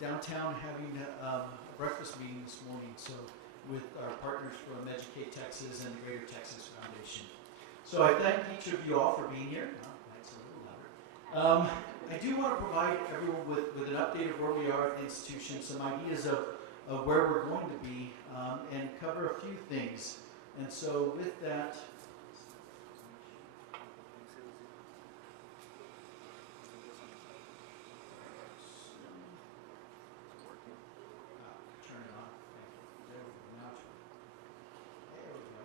downtown having a breakfast meeting this morning, so with our partners from Educate Texas and the Greater Texas Foundation. So I thank each of you all for being here. That's a little louder. I do want to provide everyone with an update of where we are at the institution, some ideas of where we're going to be, and cover a few things. And so with that, turn it on. There we go.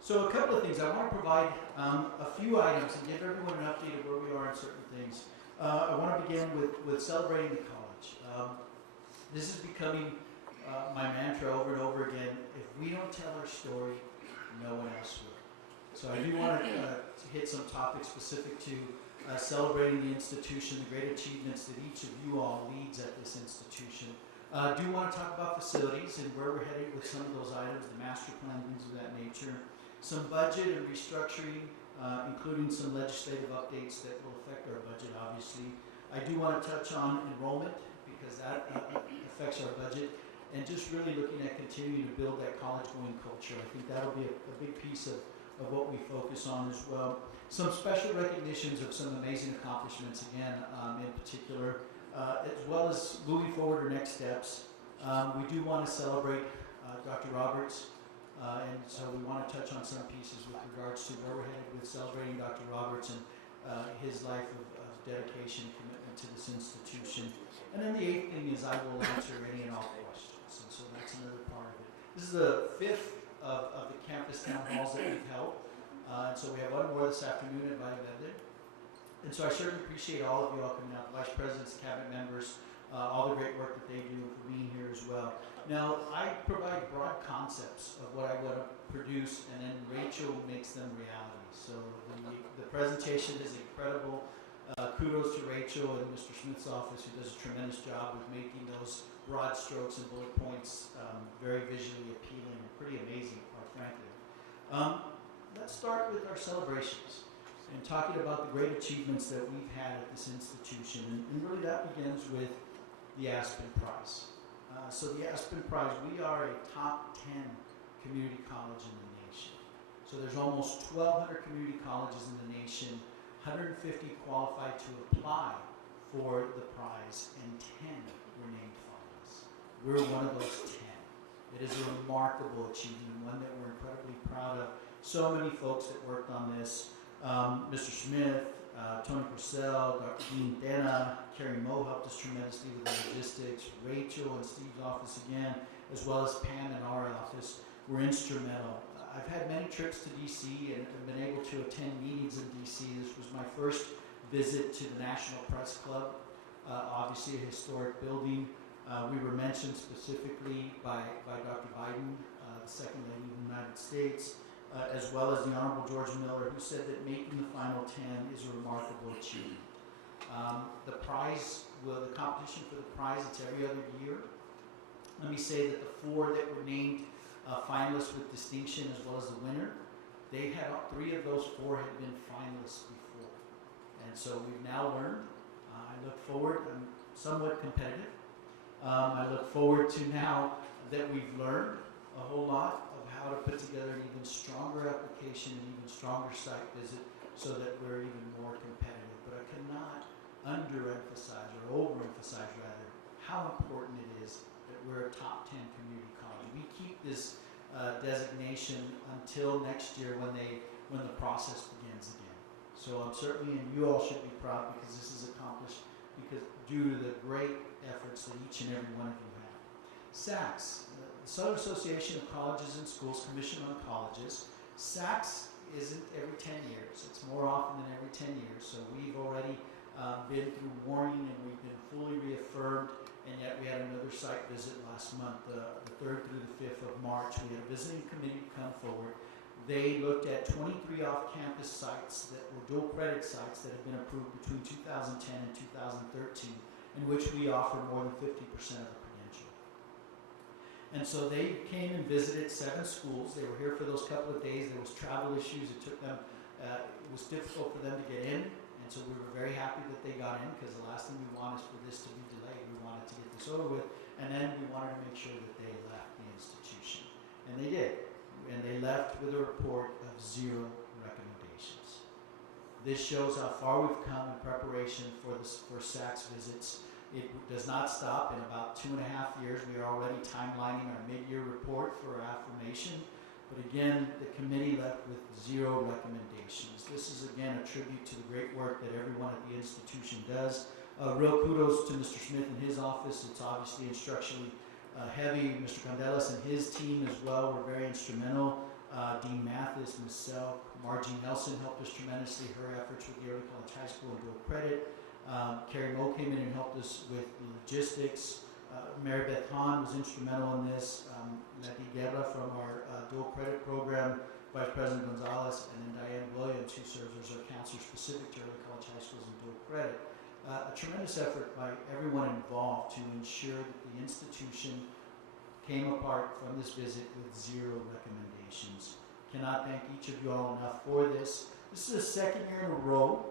So a couple of things. I want to provide a few items and give everyone an update of where we are on certain things. I want to begin with celebrating the college. This is becoming my mantra over and over again. If we don't tell our story, no one else will. So I do want to hit some topics specific to celebrating the institution, the great achievements that each of you all leads at this institution. I do want to talk about facilities and where we're headed with some of those items, the master plan, things of that nature. Some budget and restructuring, including some legislative updates that will affect our budget, obviously. I do want to touch on enrollment because that affects our budget, and just really looking at continuing to build that college-going culture. I think that'll be a big piece of what we focus on as well. Some special recognitions of some amazing accomplishments, again, in particular, as well as moving forward our next steps. We do want to celebrate Dr. Roberts. And so we want to touch on some pieces with regards to where we're headed with celebrating Dr. Roberts and his life of dedication and commitment to this institution. And then the eighth thing is I will answer any and all questions. And so that's another part of it. This is the fifth of the campus town halls that we've held. And so we have one more this afternoon at Valle. And so I certainly appreciate all of you all coming out, the vice presidents, cabinet members, all the great work that they do for being here as well. Now, I provide broad concepts of what I want to produce, and then Rachel makes them reality. So the presentation is incredible. Kudos to Rachel and Mr. Smith's office, who does a tremendous job with making those broad strokes and bullet points very visually appealing and pretty amazing, quite frankly. Let's start with our celebrations and talking about the great achievements that we've had at this institution. And really that begins with the Aspen Prize. So the Aspen Prize, we are a top 10 community college in the nation. So there's almost 1,200 community colleges in the nation, 150 qualified to apply for the prize, and 10 were named finalists. We're one of those 10. It is a remarkable achievement, one that we're incredibly proud of. So many folks that worked on this, Mr. Smith, Tony Purcell, Dr. Dean Dena, Carrie Moe helped us tremendously with the logistics, Rachel and Steve's office again, as well as Pam in our office, were instrumental. I've had many trips to DC and been able to attend meetings in DC. This was my first visit to the National Press Club, obviously a historic building. We were mentioned specifically by Dr. Biden, the Second Lady of the United States, as well as the Honorable George Miller, who said that making the final 10 is a remarkable achievement. The prize, the competition for the prize, it's every other year. Let me say that the 4 that were named finalists with distinction, as well as the winner, they had 3 of those 4 had been finalists before. And so we've now learned. I look forward, I'm somewhat competitive. I look forward to now that we've learned a whole lot of how to put together an even stronger application, an even stronger site visit, so that we're even more competitive. But I cannot underemphasize, or overemphasize rather, how important it is that we're a top 10 community college. We keep this designation until next year when the process begins again. So I'm certainly, and you all should be proud because this is accomplished because due to the great efforts that each and every one of you have. SACS, the Southern Association of Colleges and Schools, Commission on Colleges. SACS isn't every 10 years. It's more often than every 10 years. So we've already been through warning and we've been fully reaffirmed, and yet we had another site visit last month, the 3rd through the 5th of March. We had a visiting committee come forward. They looked at 23 off-campus sites that were dual credit sites that have been approved between 2010 and 2013, in which we offer more than 50% of the credential. And so they came and visited 7 schools. They were here for those couple of days. There was travel issues. It took them, it was difficult for them to get in. And so we were very happy that they got in, because the last thing we want is for this to be delayed. We want it to get this over with. And then we wanted to make sure that they left the institution. And they did. And they left with a report of 0 recommendations. This shows how far we've come in preparation for SACS visits. It does not stop. In about 2.5 years, we are already timelining our mid-year report for our affirmation. But again, the committee left with 0 recommendations. This is again a tribute to the great work that everyone at the institution does. Real kudos to Mr. Smith and his office. It's obviously instructionally heavy. Mr. Candelas and his team as well were very instrumental. Dean Mathis, myself, Margie Nelson helped us tremendously. Her efforts with the Early College High School and dual credit. Carrie Moe came in and helped us with logistics. Mary Beth Hahn was instrumental in this. Letty Guerra from our dual credit program, Vice President Gonzalez, and then Diane Williams, who serves as our counselor specific to early college high schools and dual credit. A tremendous effort by everyone involved to ensure that the institution came apart from this visit with 0 recommendations. Cannot thank each of you all enough for this. This is the 2nd year in a row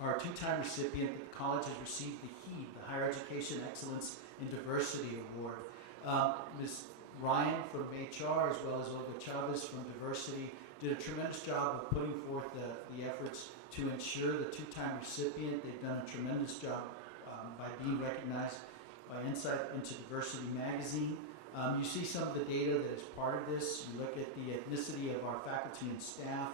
our 2-time recipient that the college has received the HEED, the Higher Education Excellence in Diversity Award. Ms. Ryan from HR, as well as Olga Chavez from Diversity, did a tremendous job of putting forth the efforts to ensure the 2-time recipient. They've done a tremendous job by being recognized by Insight into Diversity magazine. You see some of the data that is part of this. You look at the ethnicity of our faculty and staff.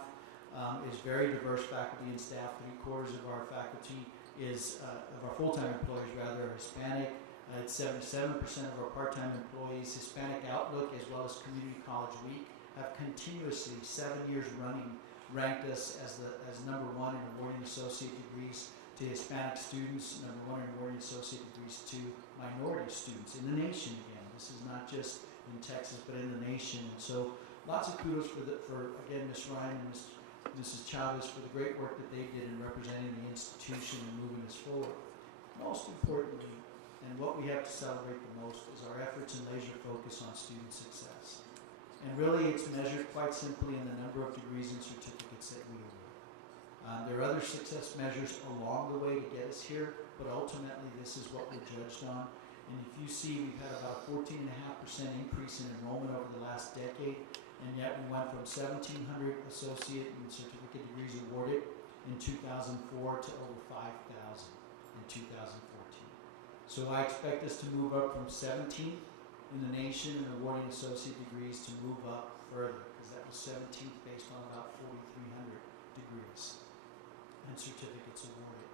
Is very diverse faculty and staff. 3/4 of our faculty of our full-time employees rather, are Hispanic. It's 77% of our part-time employees. Hispanic Outlook, as well as Community College Week, have continuously, 7 years running, ranked us as number 1 in awarding associate degrees to Hispanic students, number 1 in awarding associate degrees to minority students in the nation. Again, this is not just in Texas, but in the nation. And so, lots of kudos for again, Ms. Ryan and Mrs. Chavez for the great work that they did in representing the institution and moving us forward. Most importantly, and what we have to celebrate the most, is our efforts and laser focus on student success. And really, it's measured quite simply in the number of degrees and certificates that we award. There are other success measures along the way to get us here, but ultimately, this is what we're judged on. And if you see, we've had about a 14.5% increase in enrollment over the last decade, and yet we went from 1,700 associate and certificate degrees awarded in 2004 to over 5,000 in 2014. So I expect us to move up from 17th in the nation in awarding associate degrees to move up further, because that was 17th based on about 4,300 degrees and certificates awarded.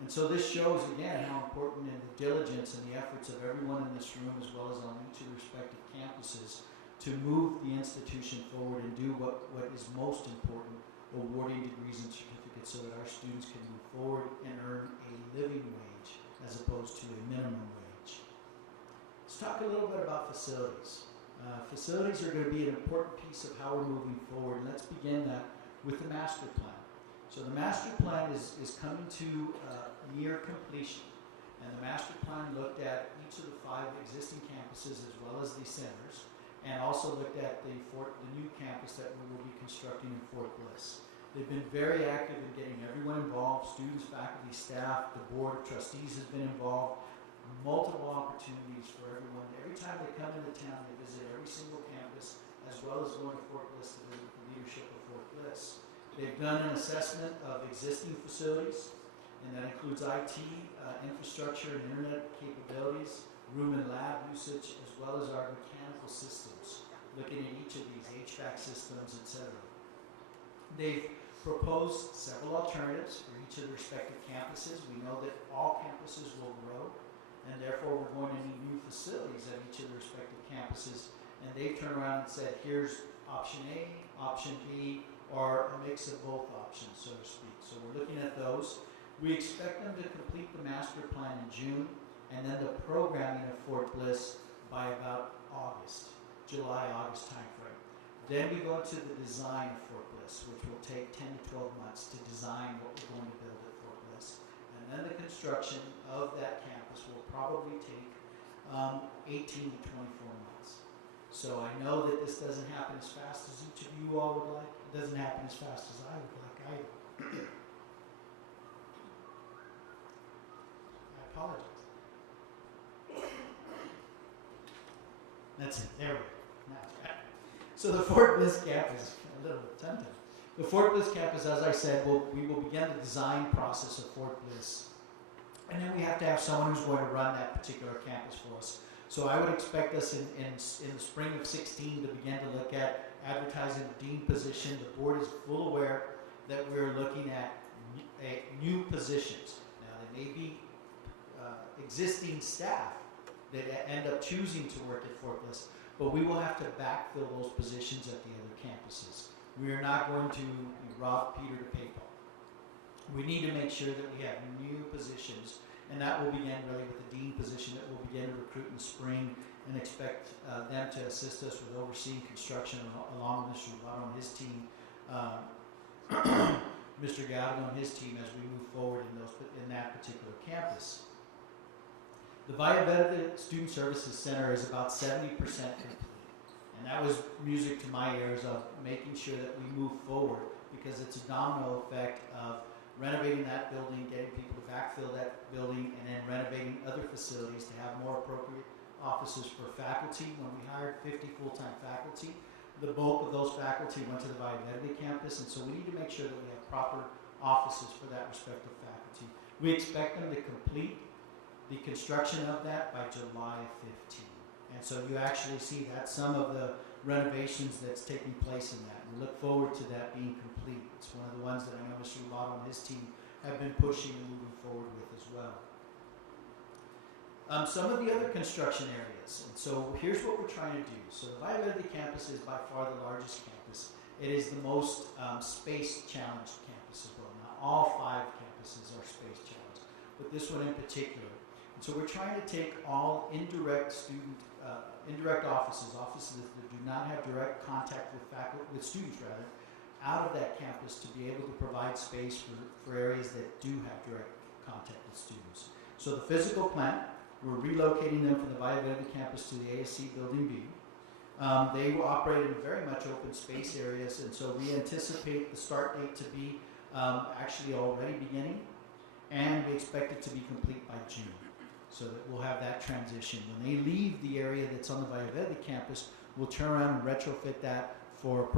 And so this shows again how important in the diligence and the efforts of everyone in this room, as well as on each of the respective campuses, to move the institution forward and do what is most important, awarding degrees and certificates so that our students can move forward and earn a living wage as opposed to a minimum wage. Let's talk a little bit about facilities. Facilities are going to be an important piece of how we're moving forward, and let's begin that with the master plan. So the master plan is coming to near completion, and the master plan looked at each of the 5 existing campuses as well as the centers, and also looked at the new campus that we will be constructing in Fort Bliss. They've been very active in getting everyone involved, students, faculty, staff, the board of trustees has been involved, multiple opportunities for everyone. Every time they come into town, they visit every single campus, as well as going to Fort Bliss to visit the leadership of Fort Bliss. They've done an assessment of existing facilities, and that includes IT, infrastructure and internet capabilities, room and lab usage, as well as our mechanical systems, looking at each of these HVAC systems, etc. They've proposed several alternatives for each of the respective campuses. We know that all campuses will grow, and therefore we're going to need new facilities at each of the respective campuses. And they've turned around and said, here's option A, option B, or a mix of both options, so to speak. So we're looking at those. We expect them to complete the master plan in June, and then the programming of Fort Bliss by about July, August timeframe. Then we go into the design of Fort Bliss, which will take 10 to 12 months to design what we're going to build at Fort Bliss. And then the construction of that campus will probably take 18 to 24 months. So I know that this doesn't happen as fast as each of you all would like. It doesn't happen as fast as I would like either. I apologize. That's it. There we go. Now, so the Fort Bliss campus, a little tongue-tied. The Fort Bliss campus, as I said, we will begin the design process of Fort Bliss. And then we have to have someone who's going to run that particular campus for us. So I would expect us in the spring of 16 to begin to look at advertising the dean position. The board is full aware that we're looking at new positions. Now, there may be existing staff that end up choosing to work at Fort Bliss, but we will have to backfill those positions at the other campuses. We are not going to rob Peter to pay Paul. We need to make sure that we have new positions, and that will begin really with the dean position that we'll begin to recruit in the spring, and expect them to assist us with overseeing construction along with Mr. Rubato and his team, Mr. Galvin and his team as we move forward in that particular campus. The Valle Verde Student Services Center is about 70% complete. And that was music to my ears of making sure that we move forward, because it's a domino effect of renovating that building, getting people to backfill that building, and then renovating other facilities to have more appropriate offices for faculty. When we hired 50 full-time faculty, the bulk of those faculty went to the Valle Verde campus, and so we need to make sure that we have proper offices for that respective faculty. We expect them to complete the construction of that by July 15. And so you actually see that some of the renovations that's taking place in that. We look forward to that being complete. It's one of the ones that I know Mr. Rubato and his team have been pushing and moving forward with as well. Some of the other construction areas. And so here's what we're trying to do. So the Valle Verde campus is by far the largest campus. It is the most space challenged campus as well. Now all 5 campuses are space challenged, but this one in particular. And so we're trying to take all indirect offices that do not have direct contact with students rather, out of that campus to be able to provide space for areas that do have direct contact with students. So the physical plant, we're relocating them from the Valle Verde campus to the ASC Building B. They will operate in very much open space areas, and so we anticipate the start date to be actually already beginning, and we expect it to be complete by June, so that we'll have that transition. When they leave the area that's on the Valle Verde campus, we'll turn around and retrofit that for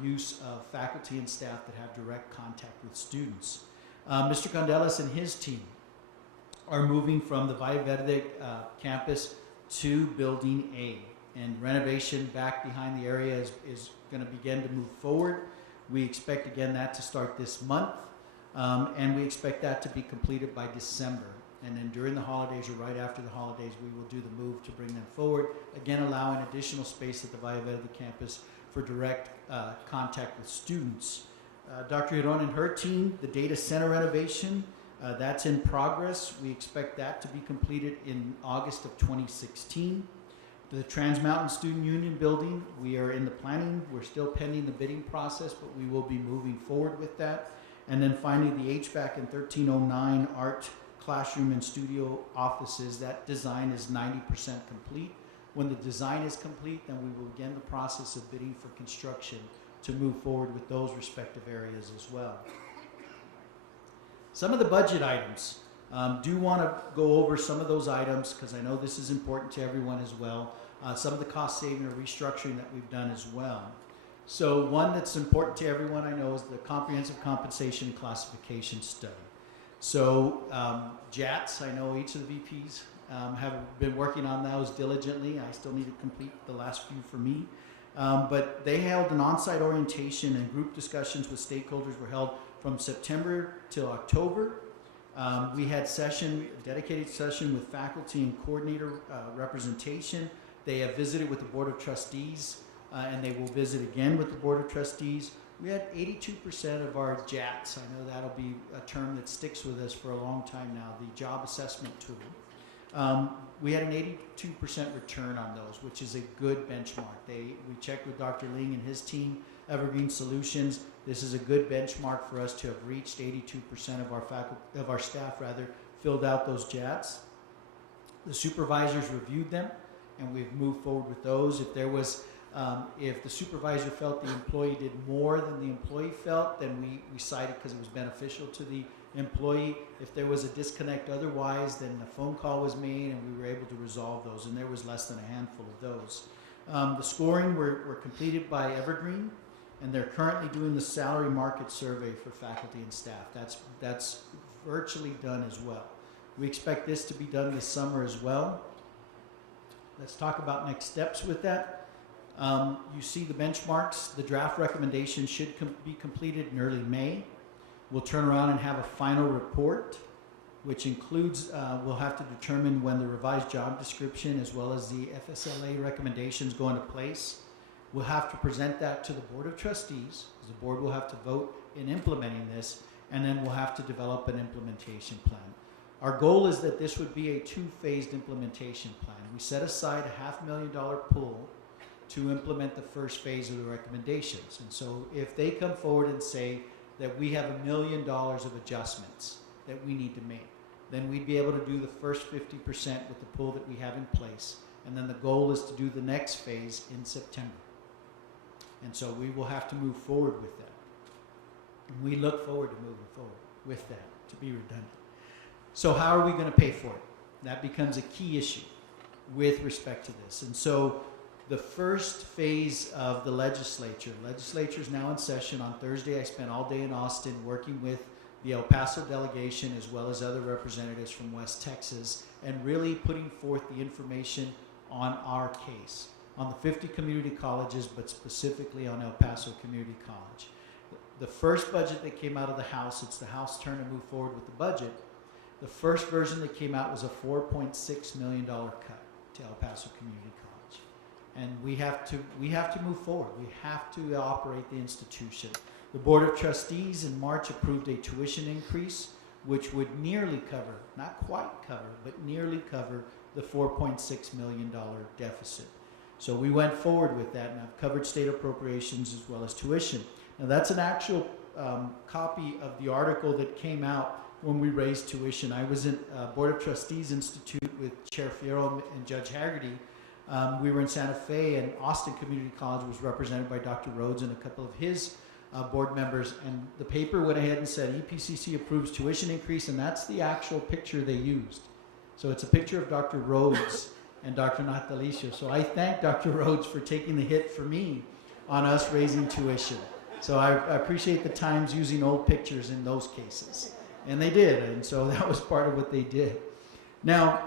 use of faculty and staff that have direct contact with students. Mr. Condelas and his team are moving from the Valle Verde campus to Building A, and renovation back behind the area is going to begin to move forward. We expect again that to start this month, and we expect that to be completed by December. And then during the holidays or right after the holidays, we will do the move to bring them forward, again allowing additional space at the Valle Verde campus for direct contact with students. Dr. Hiron and her team, the data center renovation, that's in progress. We expect that to be completed in August of 2016. The Trans Mountain Student Union building, we are in the planning. We're still pending the bidding process, but we will be moving forward with that. And then finally, the HVAC in 1309 art classroom and studio offices, that design is 90% complete. When the design is complete, then we will begin the process of bidding for construction to move forward with those respective areas as well. Some of the budget items. Do want to go over some of those items because I know this is important to everyone as well. Some of the cost saving or restructuring that we've done as well. So one that's important to everyone I know is the Comprehensive Compensation and Classification Study. So JATS, I know each of the VPs have been working on those diligently. I still need to complete the last few for me. But they held an on-site orientation and group discussions with stakeholders were held from September till October. We had dedicated session with faculty and coordinator representation. They have visited with the Board of Trustees and they will visit again with the Board of Trustees. We had 82% of our JATs. I know that'll be a term that sticks with us for a long time now, the job assessment tool. We had an 82% return on those, which is a good benchmark. We checked with Dr. Ling and his team, Evergreen Solutions. This is a good benchmark for us to have reached 82% of our staff filled out those JATs. The supervisors reviewed them, and we've moved forward with those. If the supervisor felt the employee did more than the employee felt, then we cited because it was beneficial to the employee. If there was a disconnect otherwise, then a phone call was made and we were able to resolve those, and there was less than a handful of those. The scoring were completed by Evergreen, and they're currently doing the salary market survey for faculty and staff. That's virtually done as well. We expect this to be done this summer as well. Let's talk about next steps with that. You see the benchmarks. The draft recommendations should be completed in early May. We'll turn around and have a final report, which includes, we'll have to determine when the revised job description as well as the FSLA recommendations go into place. We'll have to present that to the Board of Trustees, because the board will have to vote in implementing this, and then we'll have to develop an implementation plan. Our goal is that this would be a two-phased implementation plan. We set aside a $500,000 pool to implement the first phase of the recommendations. And so if they come forward and say that we have $1 million of adjustments that we need to make, then we'd be able to do the first 50% with the pool that we have in place. And then the goal is to do the next phase in September. And so we will have to move forward with that. And we look forward to moving forward with that, to be redundant. So how are we going to pay for it? That becomes a key issue with respect to this. And so the first phase of the legislature is now in session. On Thursday, I spent all day in Austin working with the El Paso delegation as well as other representatives from West Texas, and really putting forth the information on our case, on the 50 community colleges, but specifically on El Paso Community College. The first budget that came out of the House, it's the House turn to move forward with the budget. The first version that came out was a $4.6 million cut to El Paso Community College. And we have to move forward. We have to operate the institution. The Board of Trustees in March approved a tuition increase, which would nearly cover, not quite cover, but nearly cover the $4.6 million deficit. So we went forward with that, and I've covered state appropriations as well as tuition. Now that's an actual copy of the article that came out when we raised tuition. I was in Board of Trustees Institute with Chair Fierro and Judge Haggerty. We were in Santa Fe, and Austin Community College was represented by Dr. Rhodes and a couple of his board members, and the paper went ahead and said EPCC approves tuition increase, and that's the actual picture they used. So it's a picture of Dr. Rhodes and Dr. Natalicio. So I thank Dr. Rhodes for taking the hit for me on us raising tuition. So I appreciate the Times using old pictures in those cases. And they did, and so that was part of what they did. Now,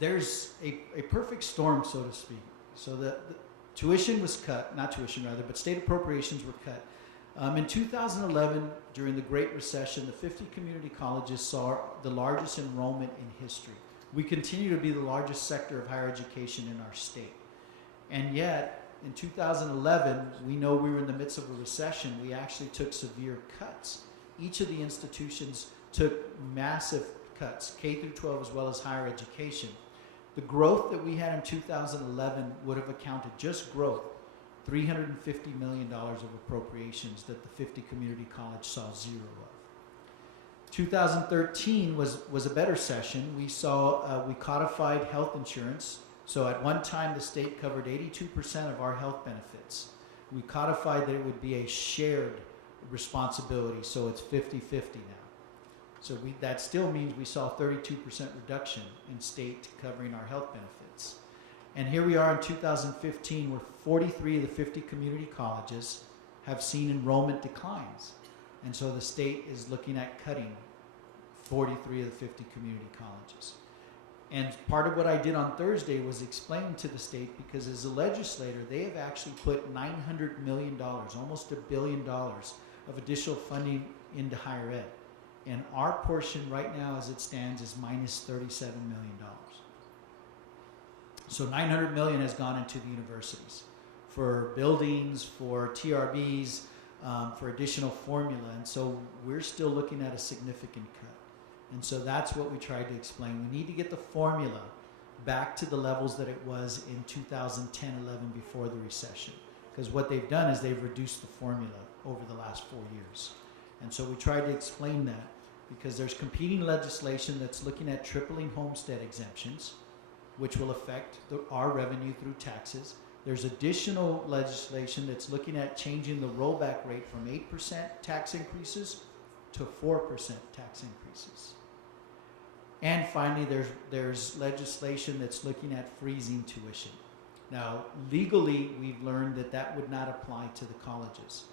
there's a perfect storm, so to speak. So the tuition was cut, not tuition rather, but state appropriations were cut. In 2011, during the Great Recession, the 50 community colleges saw the largest enrollment in history. We continue to be the largest sector of higher education in our state. And yet, in 2011, we know we were in the midst of a recession. We actually took severe cuts. Each of the institutions took massive cuts, K through 12 as well as higher education. The growth that we had in 2011 would have accounted, just growth, $350 million of appropriations that the 50 community college saw zero of. 2013 was a better session. We saw, we codified health insurance. So at one time, the state covered 82% of our health benefits. We codified that it would be a shared responsibility, so it's 50-50 now. So that still means we saw 32% reduction in state covering our health benefits. And here we are in 2015, where 43 of the 50 community colleges have seen enrollment declines. And so the state is looking at cutting 43 of the 50 community colleges. And part of what I did on Thursday was explain to the state, because as a legislator, they have actually put $900 million, almost $1 billion of additional funding into higher ed. And our portion right now as it stands is minus $37 million. So $900 million has gone into the universities for buildings, for TRBs, for additional formula. And so we're still looking at a significant cut. And so that's what we tried to explain. We need to get the formula back to the levels that it was in 2010-11 before the recession. Because what they've done is they've reduced the formula over the last 4 years. And so we tried to explain that, because there's competing legislation that's looking at tripling homestead exemptions, which will affect our revenue through taxes. There's additional legislation that's looking at changing the rollback rate from 8% tax increases to 4% tax increases. And finally, there's legislation that's looking at freezing tuition. Now, legally, we've learned that that would not apply to the colleges.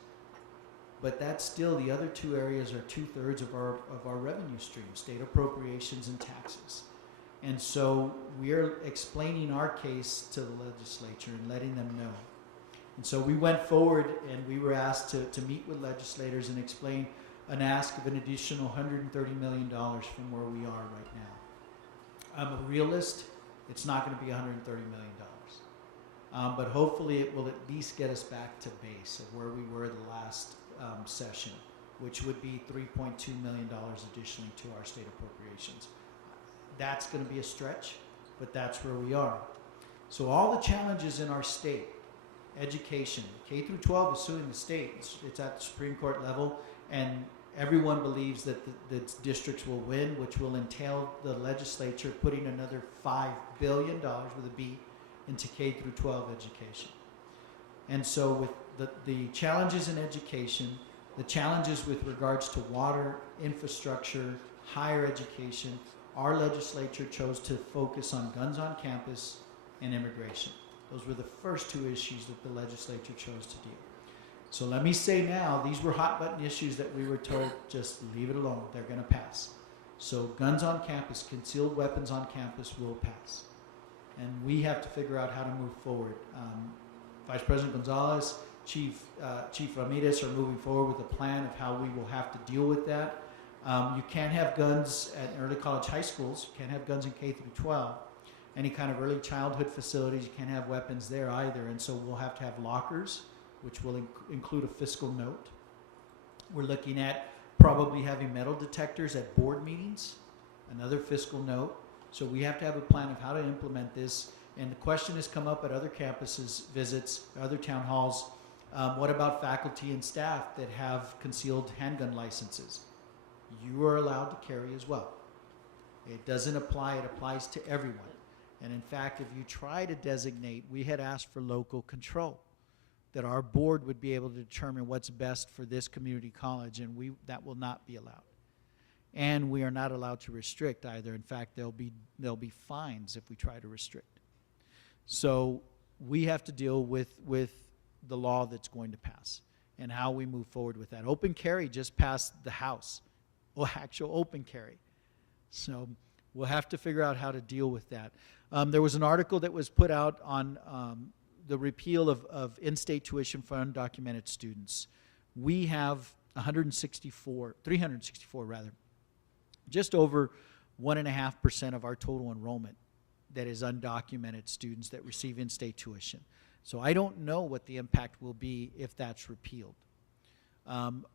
But that's still, the other two areas are 2/3 of our revenue stream, state appropriations and taxes. And so we're explaining our case to the legislature and letting them know. And so we went forward and we were asked to meet with legislators and explain an ask of an additional $130 million from where we are right now. I'm a realist. It's not going to be $130 million. But hopefully it will at least get us back to base of where we were the last session, which would be $3.2 million additionally to our state appropriations. That's going to be a stretch, but that's where we are. So all the challenges in our state, education, K through 12 is suing the state. It's at the Supreme Court level, and everyone believes that the districts will win, which will entail the legislature putting another $5 billion with a B into K through 12 education. And so with the challenges in education, the challenges with regards to water, infrastructure, higher education, our legislature chose to focus on guns on campus and immigration. Those were the first two issues that the legislature chose to deal. So let me say now, these were hot button issues that we were told, just leave it alone, they're going to pass. So guns on campus, concealed weapons on campus will pass. And we have to figure out how to move forward. Vice President Gonzalez, Chief Ramirez are moving forward with a plan of how we will have to deal with that. You can't have guns at early college high schools. You can't have guns in K through 12. Any kind of early childhood facilities, you can't have weapons there either. And so we'll have to have lockers, which will include a fiscal note. We're looking at probably having metal detectors at board meetings, another fiscal note. So we have to have a plan of how to implement this. And the question has come up at other campuses, visits, other town halls. What about faculty and staff that have concealed handgun licenses? You are allowed to carry as well. It doesn't apply, it applies to everyone. And in fact, if you try to designate, we had asked for local control, that our board would be able to determine what's best for this community college, and that will not be allowed. And we are not allowed to restrict either. In fact, there'll be fines if we try to restrict. So we have to deal with the law that's going to pass and how we move forward with that. Open carry just passed the House, actual open carry. So we'll have to figure out how to deal with that. There was an article that was put out on the repeal of in-state tuition for undocumented students. We have 364 rather, just over 1.5% of our total enrollment that is undocumented students that receive in-state tuition. So I don't know what the impact will be if that's repealed.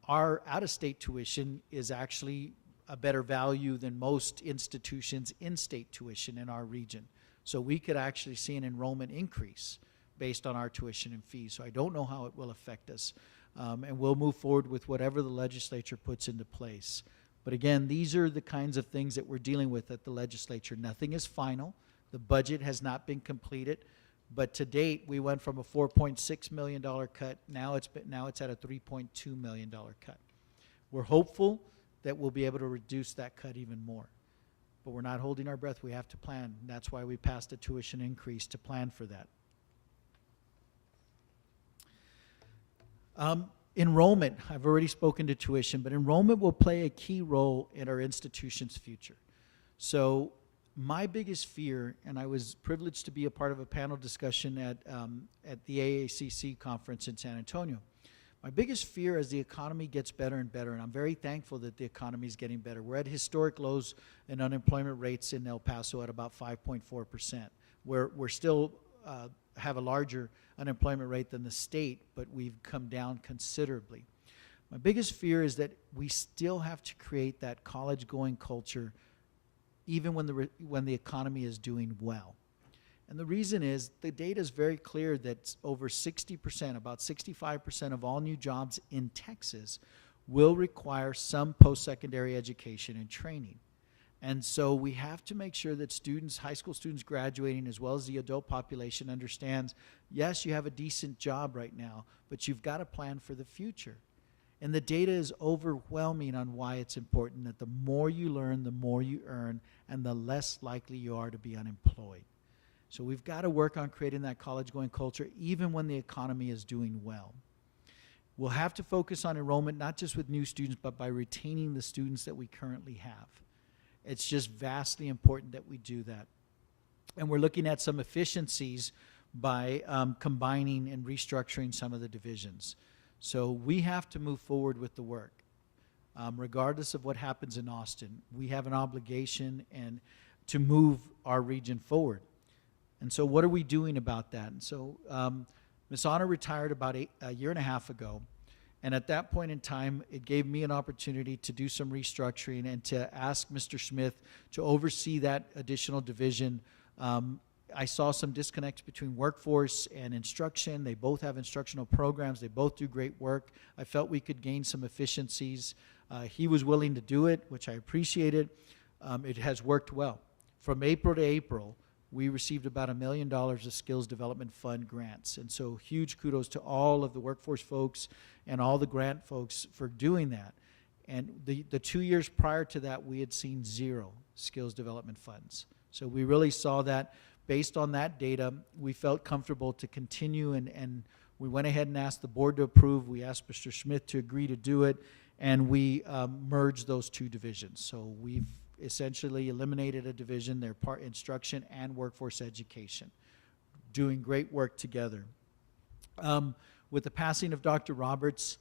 Our out-of-state tuition is actually a better value than most institutions' in-state tuition in our region. So we could actually see an enrollment increase based on our tuition and fees. So I don't know how it will affect us. And we'll move forward with whatever the legislature puts into place. But again, these are the kinds of things that we're dealing with at the legislature. Nothing is final. The budget has not been completed. But to date, we went from a $4.6 million cut. Now it's at a $3.2 million cut. We're hopeful that we'll be able to reduce that cut even more. But we're not holding our breath. We have to plan. That's why we passed a tuition increase to plan for that. Enrollment, I've already spoken to tuition, but enrollment will play a key role in our institution's future. So my biggest fear, and I was privileged to be a part of a panel discussion at the AACC conference in San Antonio. My biggest fear as the economy gets better and better, and I'm very thankful that the economy is getting better. We're at historic lows in unemployment rates in El Paso at about 5.4%. We're still have a larger unemployment rate than the state, but we've come down considerably. My biggest fear is that we still have to create that college-going culture even when the economy is doing well. And the reason is the data is very clear that over 60%, about 65% of all new jobs in Texas will require some post-secondary education and training. And so we have to make sure that students, high school students graduating as well as the adult population understands, yes, you have a decent job right now, but you've got to plan for the future. And the data is overwhelming on why it's important that the more you learn, the more you earn, and the less likely you are to be unemployed. So we've got to work on creating that college-going culture even when the economy is doing well. We'll have to focus on enrollment, not just with new students, but by retaining the students that we currently have. It's just vastly important that we do that. And we're looking at some efficiencies by combining and restructuring some of the divisions. So we have to move forward with the work. Regardless of what happens in Austin, we have an obligation and to move our region forward. And so what are we doing about that? And so Ms. Honor retired about a year and a half ago. And at that point in time, it gave me an opportunity to do some restructuring and to ask Mr. Smith to oversee that additional division. I saw some disconnects between workforce and instruction. They both have instructional programs. They both do great work. I felt we could gain some efficiencies. He was willing to do it, which I appreciated. It has worked well. From April to April, we received about $1 million of Skills Development Fund grants. And so huge kudos to all of the workforce folks and all the grant folks for doing that. And the 2 years prior to that, we had seen 0 skills development funds. So we really saw that. Based on that data, we felt comfortable to continue, and we went ahead and asked the board to approve. We asked Mr. Smith to agree to do it, and we merged those 2 divisions. So we've essentially eliminated a division. They're part instruction and workforce education, doing great work together. With the passing of Dr. Roberts,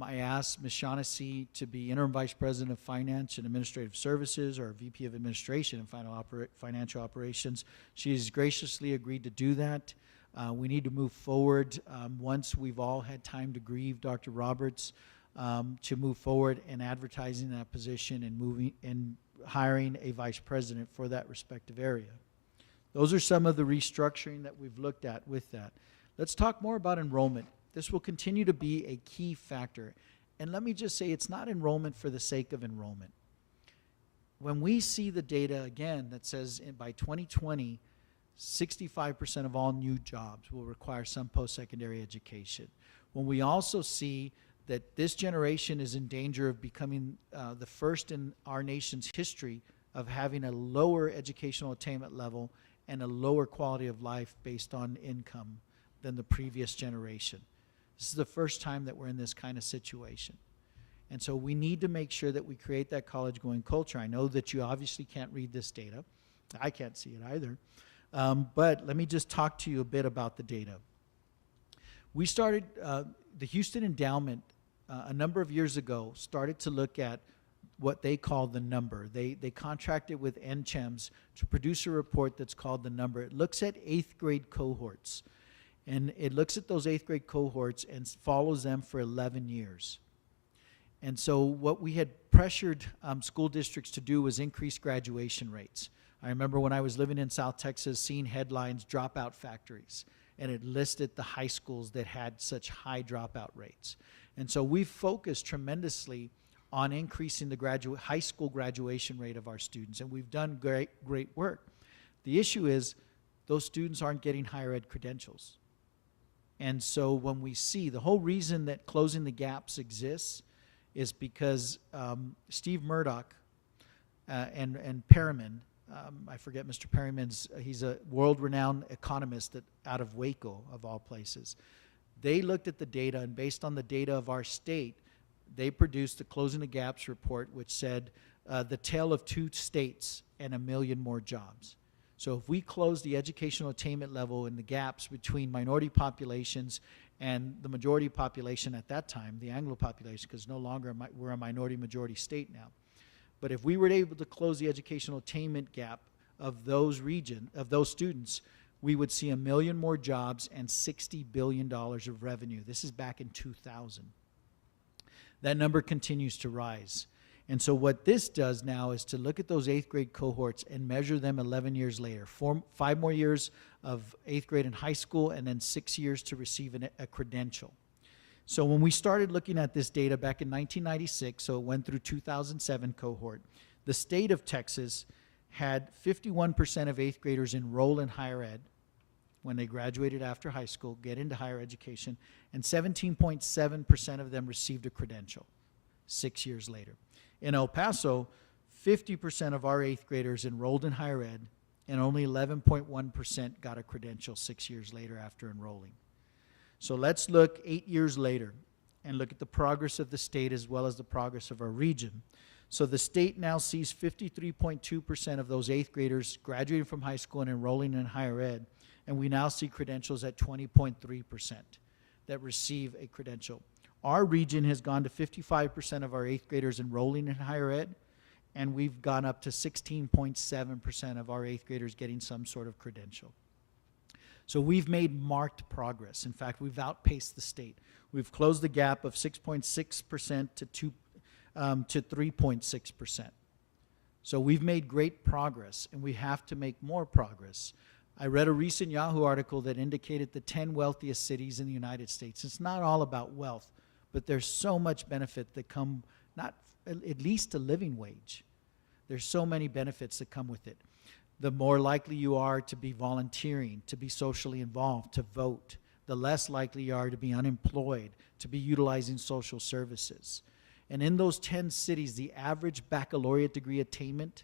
I asked Ms. Shaughnessy to be Interim Vice President of Finance and Administrative Services, or VP of Administration and Financial Operations. She has graciously agreed to do that. We need to move forward once we've all had time to grieve Dr. Roberts, to move forward in advertising that position and hiring a vice president for that respective area. Those are some of the restructuring that we've looked at with that. Let's talk more about enrollment. This will continue to be a key factor. And let me just say, it's not enrollment for the sake of enrollment. When we see the data, again, that says by 2020, 65% of all new jobs will require some post-secondary education. When we also see that this generation is in danger of becoming the first in our nation's history of having a lower educational attainment level and a lower quality of life based on income than the previous generation. This is the first time that we're in this kind of situation. And so we need to make sure that we create that college-going culture. I know that you obviously can't read this data. I can't see it either. But let me just talk to you a bit about the data. We started, the Houston Endowment, a number of years ago, started to look at what they call the number. They contracted with NCHEMS to produce a report that's called the number. It looks at 8th grade cohorts. And it looks at those 8th grade cohorts and follows them for 11 years. And so what we had pressured school districts to do was increase graduation rates. I remember when I was living in South Texas, seeing headlines, dropout factories, and it listed the high schools that had such high dropout rates. And so we focused tremendously on increasing the high school graduation rate of our students, and we've done great work. The issue is those students aren't getting higher ed credentials. And so when we see, the whole reason that Closing the Gaps exists is because Steve Murdoch and Perriman, I forget Mr. Perriman's, he's a world-renowned economist out of Waco, of all places. They looked at the data, and based on the data of our state, they produced the Closing the Gaps report, which said the tale of 2 states and 1 million more jobs. So if we close the educational attainment level and the gaps between minority populations and the majority population at that time, the Anglo population, because no longer we're a minority majority state now. But if we were able to close the educational attainment gap of those students, we would see 1 million more jobs and $60 billion of revenue. This is back in 2000. That number continues to rise. And so what this does now is to look at those 8th grade cohorts and measure them 11 years later. 5 more years of 8th grade in high school, and then 6 years to receive a credential. So when we started looking at this data back in 1996, so it went through 2007 cohort, the state of Texas had 51% of 8th graders enroll in higher ed when they graduated after high school, get into higher education, and 17.7% of them received a credential 6 years later. In El Paso, 50% of our 8th graders enrolled in higher ed, and only 11.1% got a credential 6 years later after enrolling. So let's look 8 years later and look at the progress of the state as well as the progress of our region. So the state now sees 53.2% of those 8th graders graduating from high school and enrolling in higher ed, and we now see credentials at 20.3% that receive a credential. Our region has gone to 55% of our 8th graders enrolling in higher ed, and we've gone up to 16.7% of our 8th graders getting some sort of credential. So we've made marked progress. In fact, we've outpaced the state. We've closed the gap of 6.6% to 3.6%. So we've made great progress, and we have to make more progress. I read a recent Yahoo article that indicated the 10 wealthiest cities in the United States. It's not all about wealth, but there's so much benefit that come, not at least a living wage. There's so many benefits that come with it. The more likely you are to be volunteering, to be socially involved, to vote, the less likely you are to be unemployed, to be utilizing social services. And in those 10 cities, the average baccalaureate degree attainment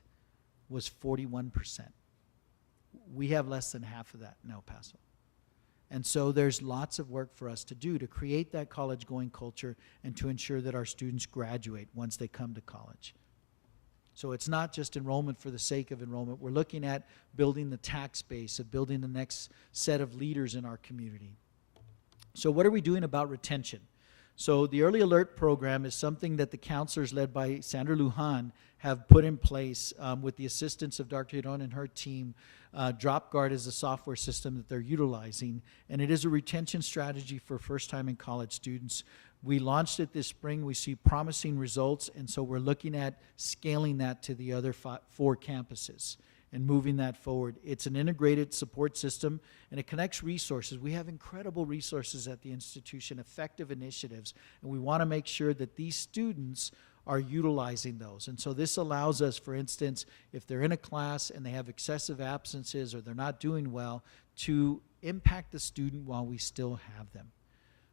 was 41%. We have less than half of that in El Paso. And so there's lots of work for us to do to create that college-going culture and to ensure that our students graduate once they come to college. So it's not just enrollment for the sake of enrollment. We're looking at building the tax base, of building the next set of leaders in our community. So what are we doing about retention? So the Early Alert program is something that the counselors led by Sandra Lujan have put in place with the assistance of Dr. Hiron and her team. DropGuard is a software system that they're utilizing, and it is a retention strategy for first-time in college students. We launched it this spring. We see promising results, and so we're looking at scaling that to the other 4 campuses and moving that forward. It's an integrated support system, and it connects resources. We have incredible resources at the institution, effective initiatives, and we want to make sure that these students are utilizing those. And so this allows us, for instance, if they're in a class and they have excessive absences or they're not doing well, to impact the student while we still have them.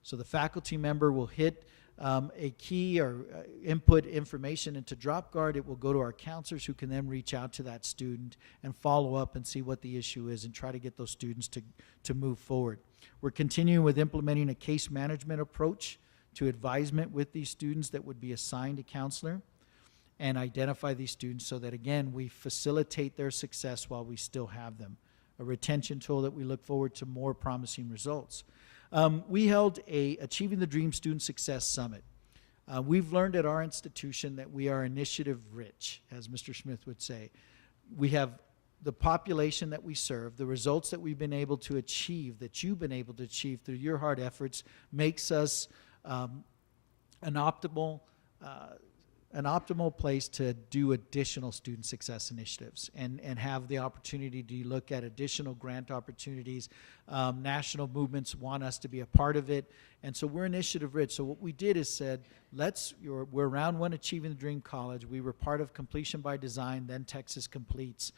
So the faculty member will hit a key or input information into DropGuard. It will go to our counselors, who can then reach out to that student and follow up and see what the issue is and try to get those students to move forward. We're continuing with implementing a case management approach to advisement with these students that would be assigned a counselor and identify these students so that, again, we facilitate their success while we still have them. A retention tool that we look forward to more promising results. We held a Achieving the Dream Student Success Summit. We've learned at our institution that we are initiative rich, as Mr. Smith would say. We have the population that we serve, the results that we've been able to achieve, that you've been able to achieve through your hard efforts, makes us an optimal place to do additional student success initiatives and have the opportunity to look at additional grant opportunities. National movements want us to be a part of it, and so we're initiative rich. So what we did is said, we're round 1 Achieving the Dream College. We were part of Completion by Design, then Texas Completes.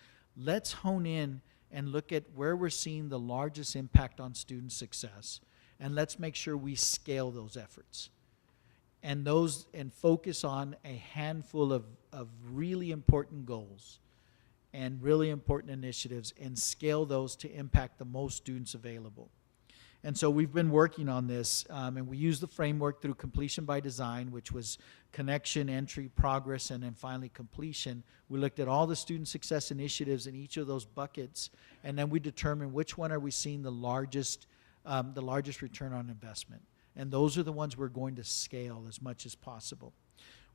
Let's hone in and look at where we're seeing the largest impact on student success, and let's make sure we scale those efforts. And focus on a handful of really important goals and really important initiatives and scale those to impact the most students available. And so we've been working on this, and we use the framework through Completion by Design, which was connection, entry, progress, and then finally completion. We looked at all the student success initiatives in each of those buckets, and then we determined which one are we seeing the largest return on investment. And those are the ones we're going to scale as much as possible.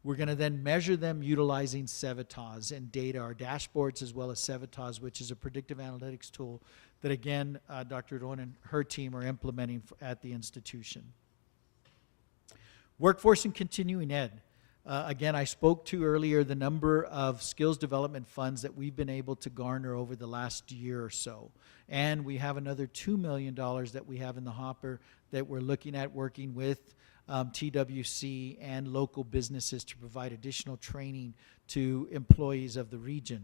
We're going to then measure them utilizing Serrata and data, our dashboards, as well as Serrata, which is a predictive analytics tool that, again, Dr. Hiron and her team are implementing at the institution. Workforce and continuing ed. Again, I spoke to earlier the number of skills development funds that we've been able to garner over the last year or so. And we have another $2 million that we have in the hopper that we're looking at working with TWC and local businesses to provide additional training to employees of the region.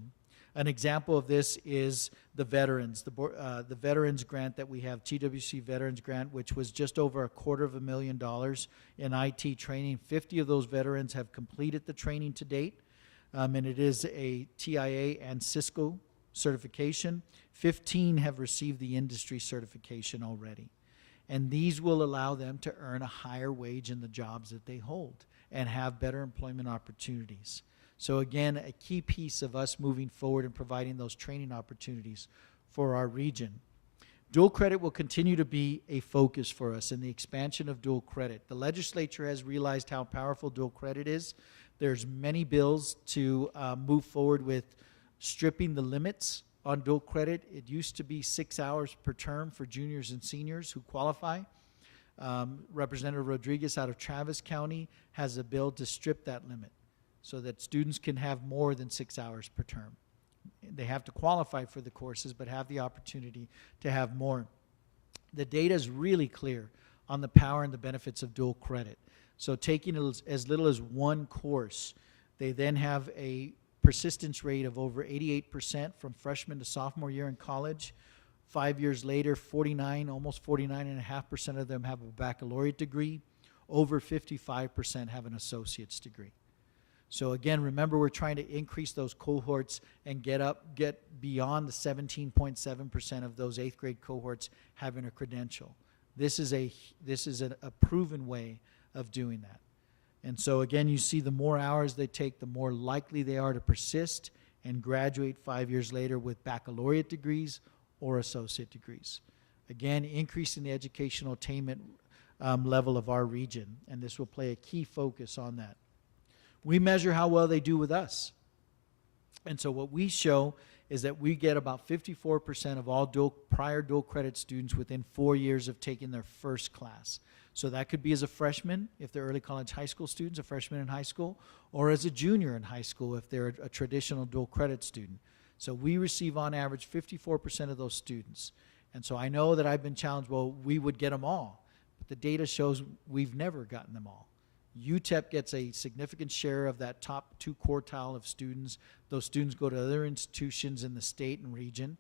An example of this is the veterans, the veterans grant that we have, TWC Veterans Grant, which was just over $250,000 in IT training. 50 of those veterans have completed the training to date, and it is a TIA and Cisco certification. 15 have received the industry certification already. And these will allow them to earn a higher wage in the jobs that they hold and have better employment opportunities. So again, a key piece of us moving forward and providing those training opportunities for our region. Dual credit will continue to be a focus for us in the expansion of dual credit. The legislature has realized how powerful dual credit is. There's many bills to move forward with stripping the limits on dual credit. It used to be 6 hours per term for juniors and seniors who qualify. Representative Rodriguez out of Travis County has a bill to strip that limit so that students can have more than 6 hours per term. They have to qualify for the courses, but have the opportunity to have more. The data is really clear on the power and the benefits of dual credit. So taking as little as one course, they then have a persistence rate of over 88% from freshman to sophomore year in college. 5 years later, 49, almost 49.5% of them have a baccalaureate degree. Over 55% have an associate's degree. So again, remember, we're trying to increase those cohorts and get beyond the 17.7% of those 8th grade cohorts having a credential. This is a proven way of doing that. And so again, you see the more hours they take, the more likely they are to persist and graduate 5 years later with baccalaureate degrees or associate degrees. Again, increasing the educational attainment level of our region, and this will play a key focus on that. We measure how well they do with us. And so what we show is that we get about 54% of all prior dual credit students within 4 years of taking their first class. So that could be as a freshman, if they're early college high school students, a freshman in high school, or as a junior in high school if they're a traditional dual credit student. So we receive on average 54% of those students. And so I know that I've been challenged, well, we would get them all. But the data shows we've never gotten them all. UTEP gets a significant share of that top 2 quartile of students. Those students go to other institutions in the state and region.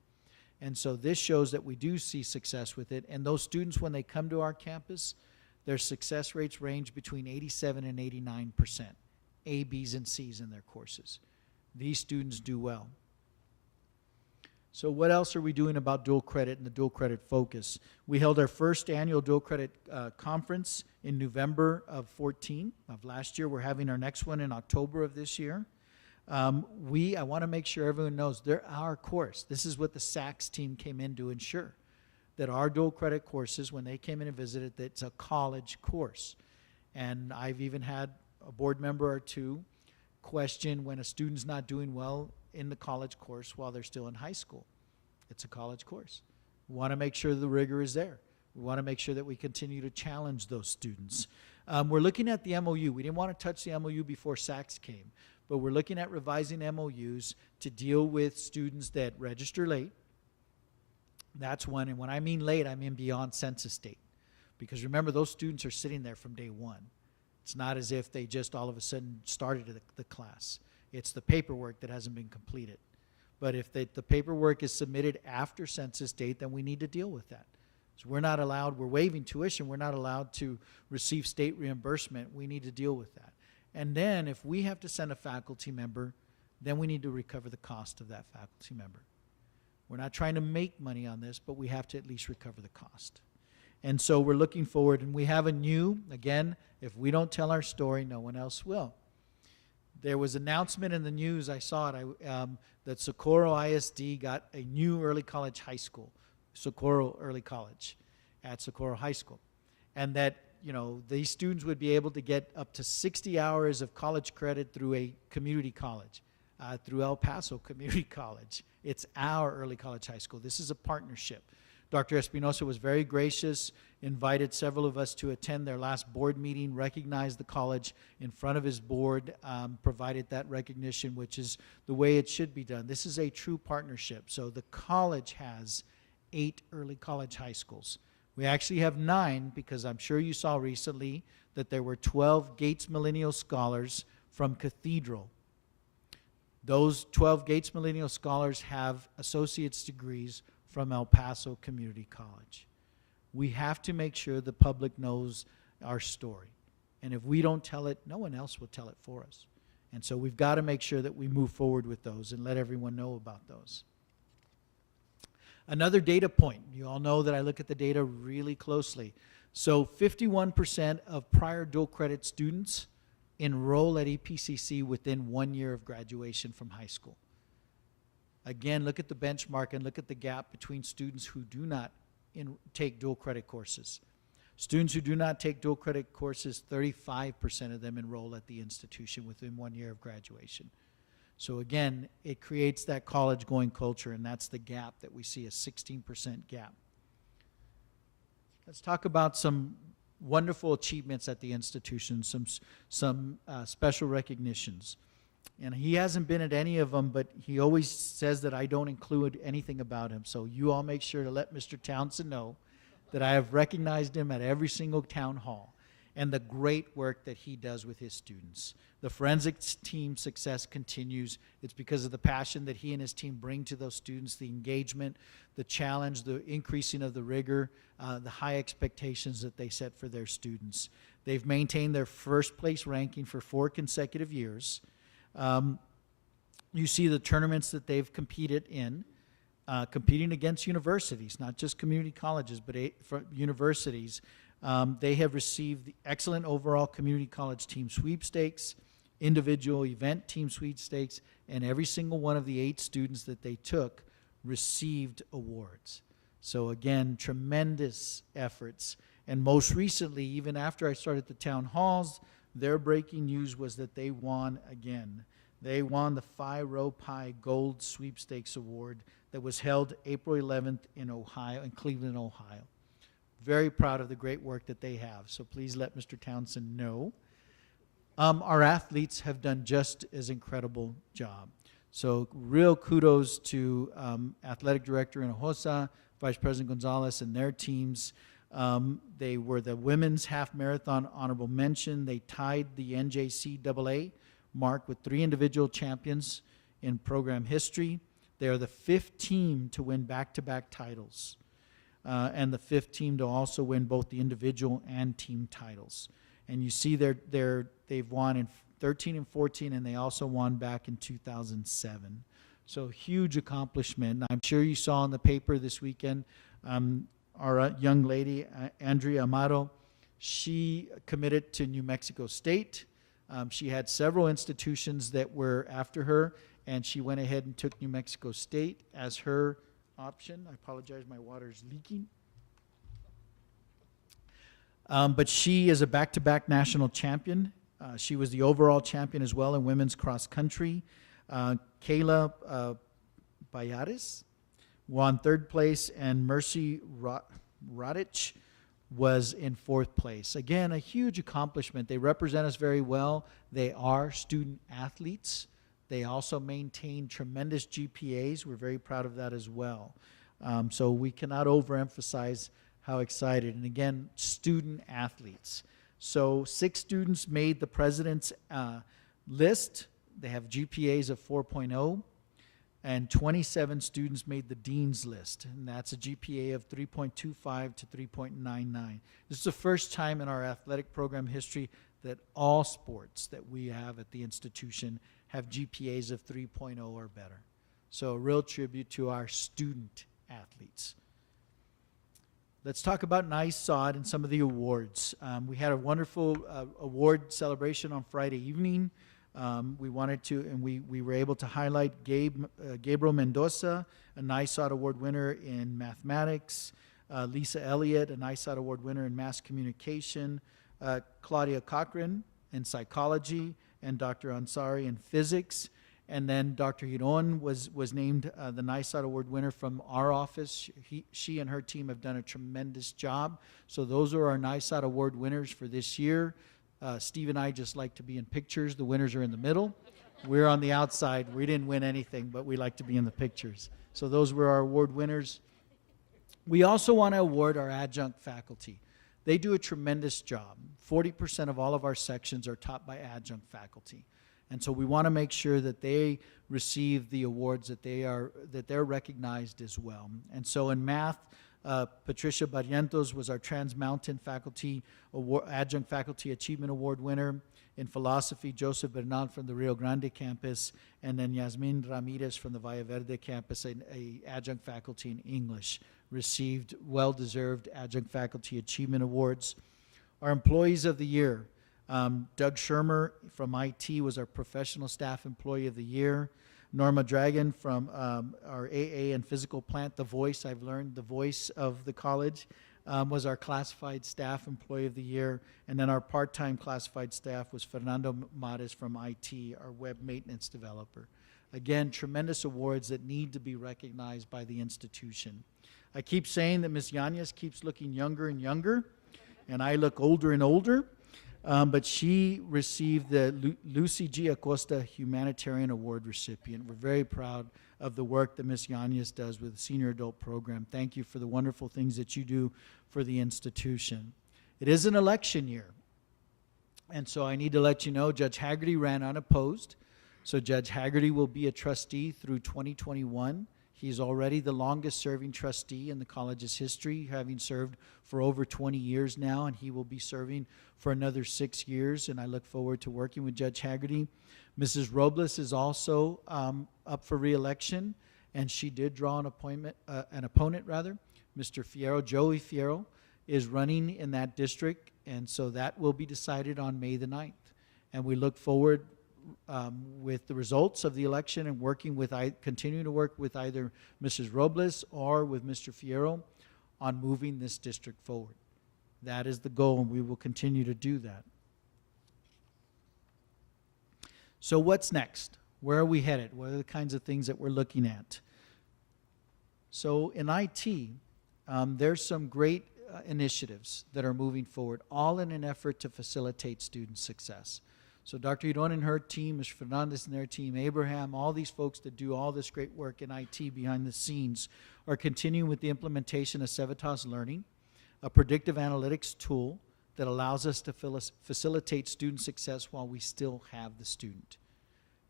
And so this shows that we do see success with it. And those students, when they come to our campus, their success rates range between 87 and 89%, A, B's, and C's in their courses. These students do well. So what else are we doing about dual credit and the dual credit focus? We held our first annual dual credit conference in November of last year. We're having our next one in October of this year. I want to make sure everyone knows they're our course. This is what the SACS team came in to ensure, that our dual credit courses, when they came in and visited, that it's a college course. And I've even had a board member or two question when a student's not doing well in the college course while they're still in high school. It's a college course. We want to make sure the rigor is there. We want to make sure that we continue to challenge those students. We're looking at the MOU. We didn't want to touch the MOU before SACS came, but we're looking at revising MOUs to deal with students that register late. That's one, and when I mean late, I mean beyond census date. Because remember, those students are sitting there from day one. It's not as if they just all of a sudden started the class. It's the paperwork that hasn't been completed. But if the paperwork is submitted after census date, then we need to deal with that. So we're not allowed, we're waiving tuition, we're not allowed to receive state reimbursement. We need to deal with that. And then if we have to send a faculty member, then we need to recover the cost of that faculty member. We're not trying to make money on this, but we have to at least recover the cost. And so we're looking forward, and we have a new, again, if we don't tell our story, no one else will. There was an announcement in the news, I saw it, that Socorro ISD got a new early college high school, Socorro Early College at Socorro High School. And that, these students would be able to get up to 60 hours of college credit through a community college, through El Paso Community College. It's our early college high school. This is a partnership. Dr. Espinosa was very gracious, invited several of us to attend their last board meeting, recognized the college in front of his board, provided that recognition, which is the way it should be done. This is a true partnership. So the college has 8 early college high schools. We actually have 9 because I'm sure you saw recently that there were 12 Gates Millennial Scholars from Cathedral. Those 12 Gates Millennial Scholars have associate's degrees from El Paso Community College. We have to make sure the public knows our story. And if we don't tell it, no one else will tell it for us. And so we've got to make sure that we move forward with those and let everyone know about those. Another data point, you all know that I look at the data really closely. So 51% of prior dual credit students enroll at EPCC within 1 year of graduation from high school. Again, look at the benchmark and look at the gap between students who do not take dual credit courses. Students who do not take dual credit courses, 35% of them enroll at the institution within 1 year of graduation. So again, it creates that college-going culture, and that's the gap that we see, a 16% gap. Let's talk about some wonderful achievements at the institution, some special recognitions. And he hasn't been at any of them, but he always says that I don't include anything about him. So you all make sure to let Mr. Townsend know that I have recognized him at every single town hall and the great work that he does with his students. The forensics team success continues. It's because of the passion that he and his team bring to those students, the engagement, the challenge, the increasing of the rigor, the high expectations that they set for their students. They've maintained their first place ranking for 4 consecutive years. You see the tournaments that they've competed in, competing against universities, not just community colleges, but universities. They have received the excellent overall community college team sweepstakes, individual event team sweepstakes, and every single one of the 8 students that they took received awards. So again, tremendous efforts. And most recently, even after I started the town halls, their breaking news was that they won again. They won the Phi Rho Pi Gold Sweepstakes Award that was held April 11th in Ohio, in Cleveland, Ohio. Very proud of the great work that they have. So please let Mr. Townsend know. Our athletes have done just as incredible job. So real kudos to Athletic Director Hinojosa, Vice President Gonzalez, and their teams. They were the women's half marathon honorable mention. They tied the NJCAA mark with 3 individual champions in program history. They are the 5th team to win back-to-back titles, and the 5th team to also win both the individual and team titles. And you see they've won in 13 and 14, and they also won back in 2007. So huge accomplishment. I'm sure you saw in the paper this weekend, our young lady, Andrea Amado, she committed to New Mexico State. She had several institutions that were after her, and she went ahead and took New Mexico State as her option. I apologize, my water is leaking. But she is a back-to-back national champion. She was the overall champion as well in women's cross country. Kayla Bayares won 3rd place, and Mercy Rodich was in 4th place. Again, a huge accomplishment. They represent us very well. They are student athletes. They also maintain tremendous GPAs. We're very proud of that as well. So we cannot overemphasize how excited. And again, student athletes. So 6 students made the president's list. They have GPAs of 4.0. And 27 students made the dean's list, and that's a GPA of 3.25 to 3.99. This is the first time in our athletic program history that all sports that we have at the institution have GPAs of 3.0 or better. So a real tribute to our student athletes. Let's talk about NISOD and some of the awards. We had a wonderful award celebration on Friday evening. We wanted to, and we were able to highlight Gabriel Mendoza, a NISOD Award winner in mathematics, Lisa Elliott, a NISOD Award winner in mass communication, Claudia Cochran in psychology, and Dr. Ansari in physics. And then Dr. Hiron was named the NISOD Award winner from our office. She and her team have done a tremendous job. So those are our NISOD Award winners for this year. Steve and I just like to be in pictures. The winners are in the middle. We're on the outside. We didn't win anything, but we like to be in the pictures. So those were our award winners. We also want to award our adjunct faculty. They do a tremendous job. 40% of all of our sections are taught by adjunct faculty. And so we want to make sure that they receive the awards that they're recognized as well. And so in math, Patricia Barrientos was our Trans Mountain Faculty Adjunct Faculty Achievement Award winner. In philosophy, Joseph Bernal from the Rio Grande campus, and then Yasmin Ramirez from the Valle Verde campus, a adjunct faculty in English, received well-deserved adjunct faculty achievement awards. Our employees of the year, Doug Shermer from IT was our professional staff employee of the year. Norma Dragon from our AA and physical plant, the voice, I've learned the voice of the college, was our classified staff employee of the year. And then our part-time classified staff was Fernando Mares from IT, our web maintenance developer. Again, tremendous awards that need to be recognized by the institution. I keep saying that Ms. Yanez keeps looking younger and younger, and I look older and older. But she received the Lucy G. Acosta Humanitarian Award recipient. We're very proud of the work that Ms. Yanez does with the Senior Adult Program. Thank you for the wonderful things that you do for the institution. It is an election year, and so I need to let you know Judge Haggerty ran unopposed. So Judge Haggerty will be a trustee through 2021. He's already the longest serving trustee in the college's history, having served for over 20 years now, and he will be serving for another 6 years, and I look forward to working with Judge Haggerty. Mrs. Robles is also up for re-election, and she did draw an opponent. Mr. Fierro, Joey Fierro, is running in that district, and so that will be decided on May the 9th. And we look forward with the results of the election and continuing to work with either Mrs. Robles or with Mr. Fierro on moving this district forward. That is the goal, and we will continue to do that. So what's next? Where are we headed? What are the kinds of things that we're looking at? So in IT, there's some great initiatives that are moving forward, all in an effort to facilitate student success. So Dr. Iron and her team, Mr. Fernandez and their team, Abraham, all these folks that do all this great work in IT behind the scenes are continuing with the implementation of Civitas Learning, a predictive analytics tool that allows us to facilitate student success while we still have the student,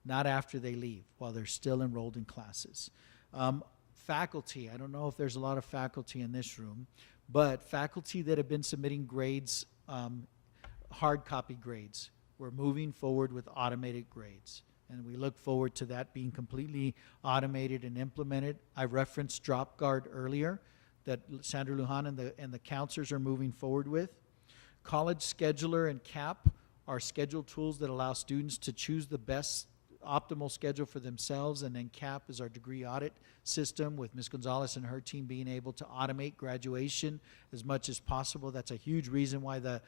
not after they leave, while they're still enrolled in classes. Faculty, I don't know if there's a lot of faculty in this room, but faculty that have been submitting grades, hard copy grades, we're moving forward with automated grades, and we look forward to that being completely automated and implemented. I referenced DropGuard earlier that Sandra Lujan and the counselors are moving forward with. College Scheduler and CAP are schedule tools that allow students to choose the best optimal schedule for themselves, and then CAP is our degree audit system with Ms. Gonzalez and her team being able to automate graduation as much as possible. That's a huge reason why that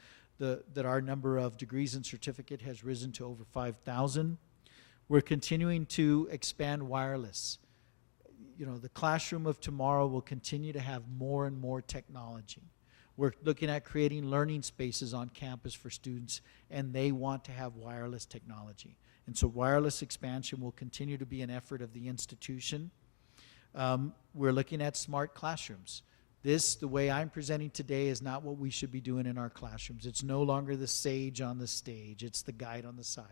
our number of degrees and certificate has risen to over 5,000. We're continuing to expand wireless. You know, the classroom of tomorrow will continue to have more and more technology. We're looking at creating learning spaces on campus for students, and they want to have wireless technology. And so wireless expansion will continue to be an effort of the institution. We're looking at smart classrooms. This, the way I'm presenting today, is not what we should be doing in our classrooms. It's no longer the sage on the stage. It's the guide on the side.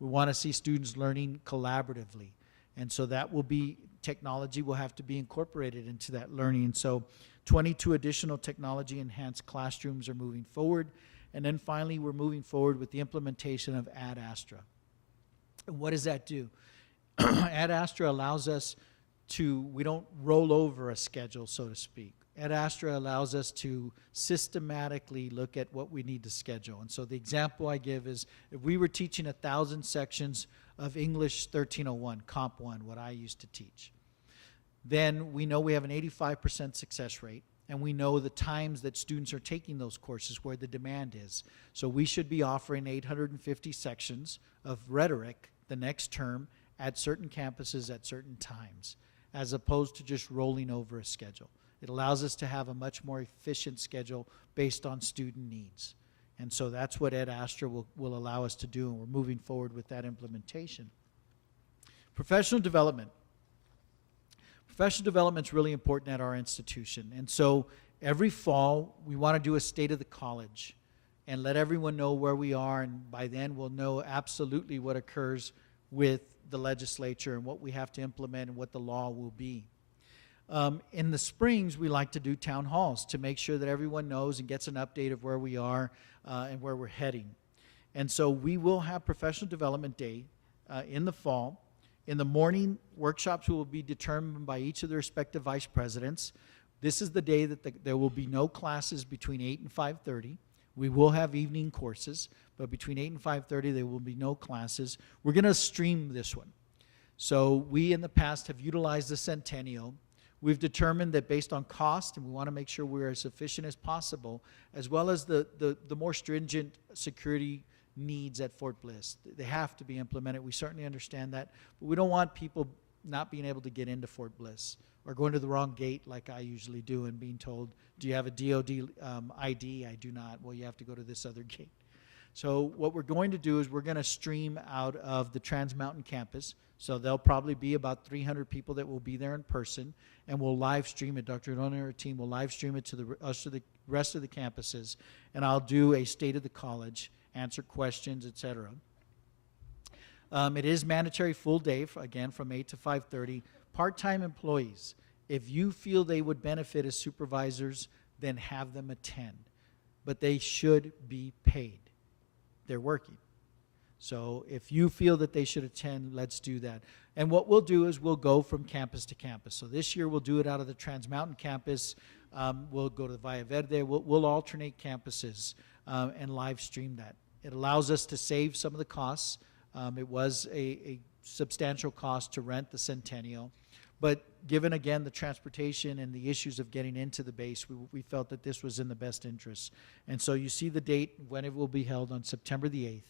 We want to see students learning collaboratively. And so that will be, technology will have to be incorporated into that learning. And so 22 additional technology-enhanced classrooms are moving forward. And then finally, we're moving forward with the implementation of Ad Astra. And what does that do? Ad Astra allows us to, we don't roll over a schedule, so to speak. Ad Astra allows us to systematically look at what we need to schedule. And so the example I give is, if we were teaching 1,000 sections of English 1301, Comp 1, what I used to teach, then we know we have an 85% success rate, and we know the times that students are taking those courses, where the demand is. So we should be offering 850 sections of rhetoric the next term at certain campuses at certain times, as opposed to just rolling over a schedule. It allows us to have a much more efficient schedule based on student needs. And so that's what Ad Astra will allow us to do, and we're moving forward with that implementation. Professional development. Professional development is really important at our institution. And so every fall, we want to do a state of the college and let everyone know where we are, and by then we'll know absolutely what occurs with the legislature and what we have to implement and what the law will be. In the springs, we like to do town halls to make sure that everyone knows and gets an update of where we are and where we're heading. And so we will have Professional Development Day in the fall. In the morning, workshops will be determined by each of the respective vice presidents. This is the day that there will be no classes between 8 and 5:30. We will have evening courses, but between 8 and 5:30, there will be no classes. We're going to stream this one. So we, in the past, have utilized the Centennial. We've determined that based on cost, and we want to make sure we're as efficient as possible, as well as the more stringent security needs at Fort Bliss. They have to be implemented. We certainly understand that, but we don't want people not being able to get into Fort Bliss or going to the wrong gate like I usually do and being told, do you have a DOD ID? I do not. Well, you have to go to this other gate. So what we're going to do is we're going to stream out of the Trans Mountain campus. So there'll probably be about 300 people that will be there in person, and we'll live stream it. Dr. Arona and her team will live stream it to the rest of the campuses, and I'll do a state of the college, answer questions, etc. It is mandatory full day, again, from 8 to 5:30. Part-time employees, if you feel they would benefit as supervisors, then have them attend. But they should be paid. They're working. So if you feel that they should attend, let's do that. And what we'll do is we'll go from campus to campus. So this year we'll do it out of the Trans Mountain campus. We'll go to Valle Verde. We'll alternate campuses and live stream that. It allows us to save some of the costs. It was a substantial cost to rent the Centennial. But given, again, the transportation and the issues of getting into the base, we felt that this was in the best interest. And so you see the date when it will be held on September the 8th.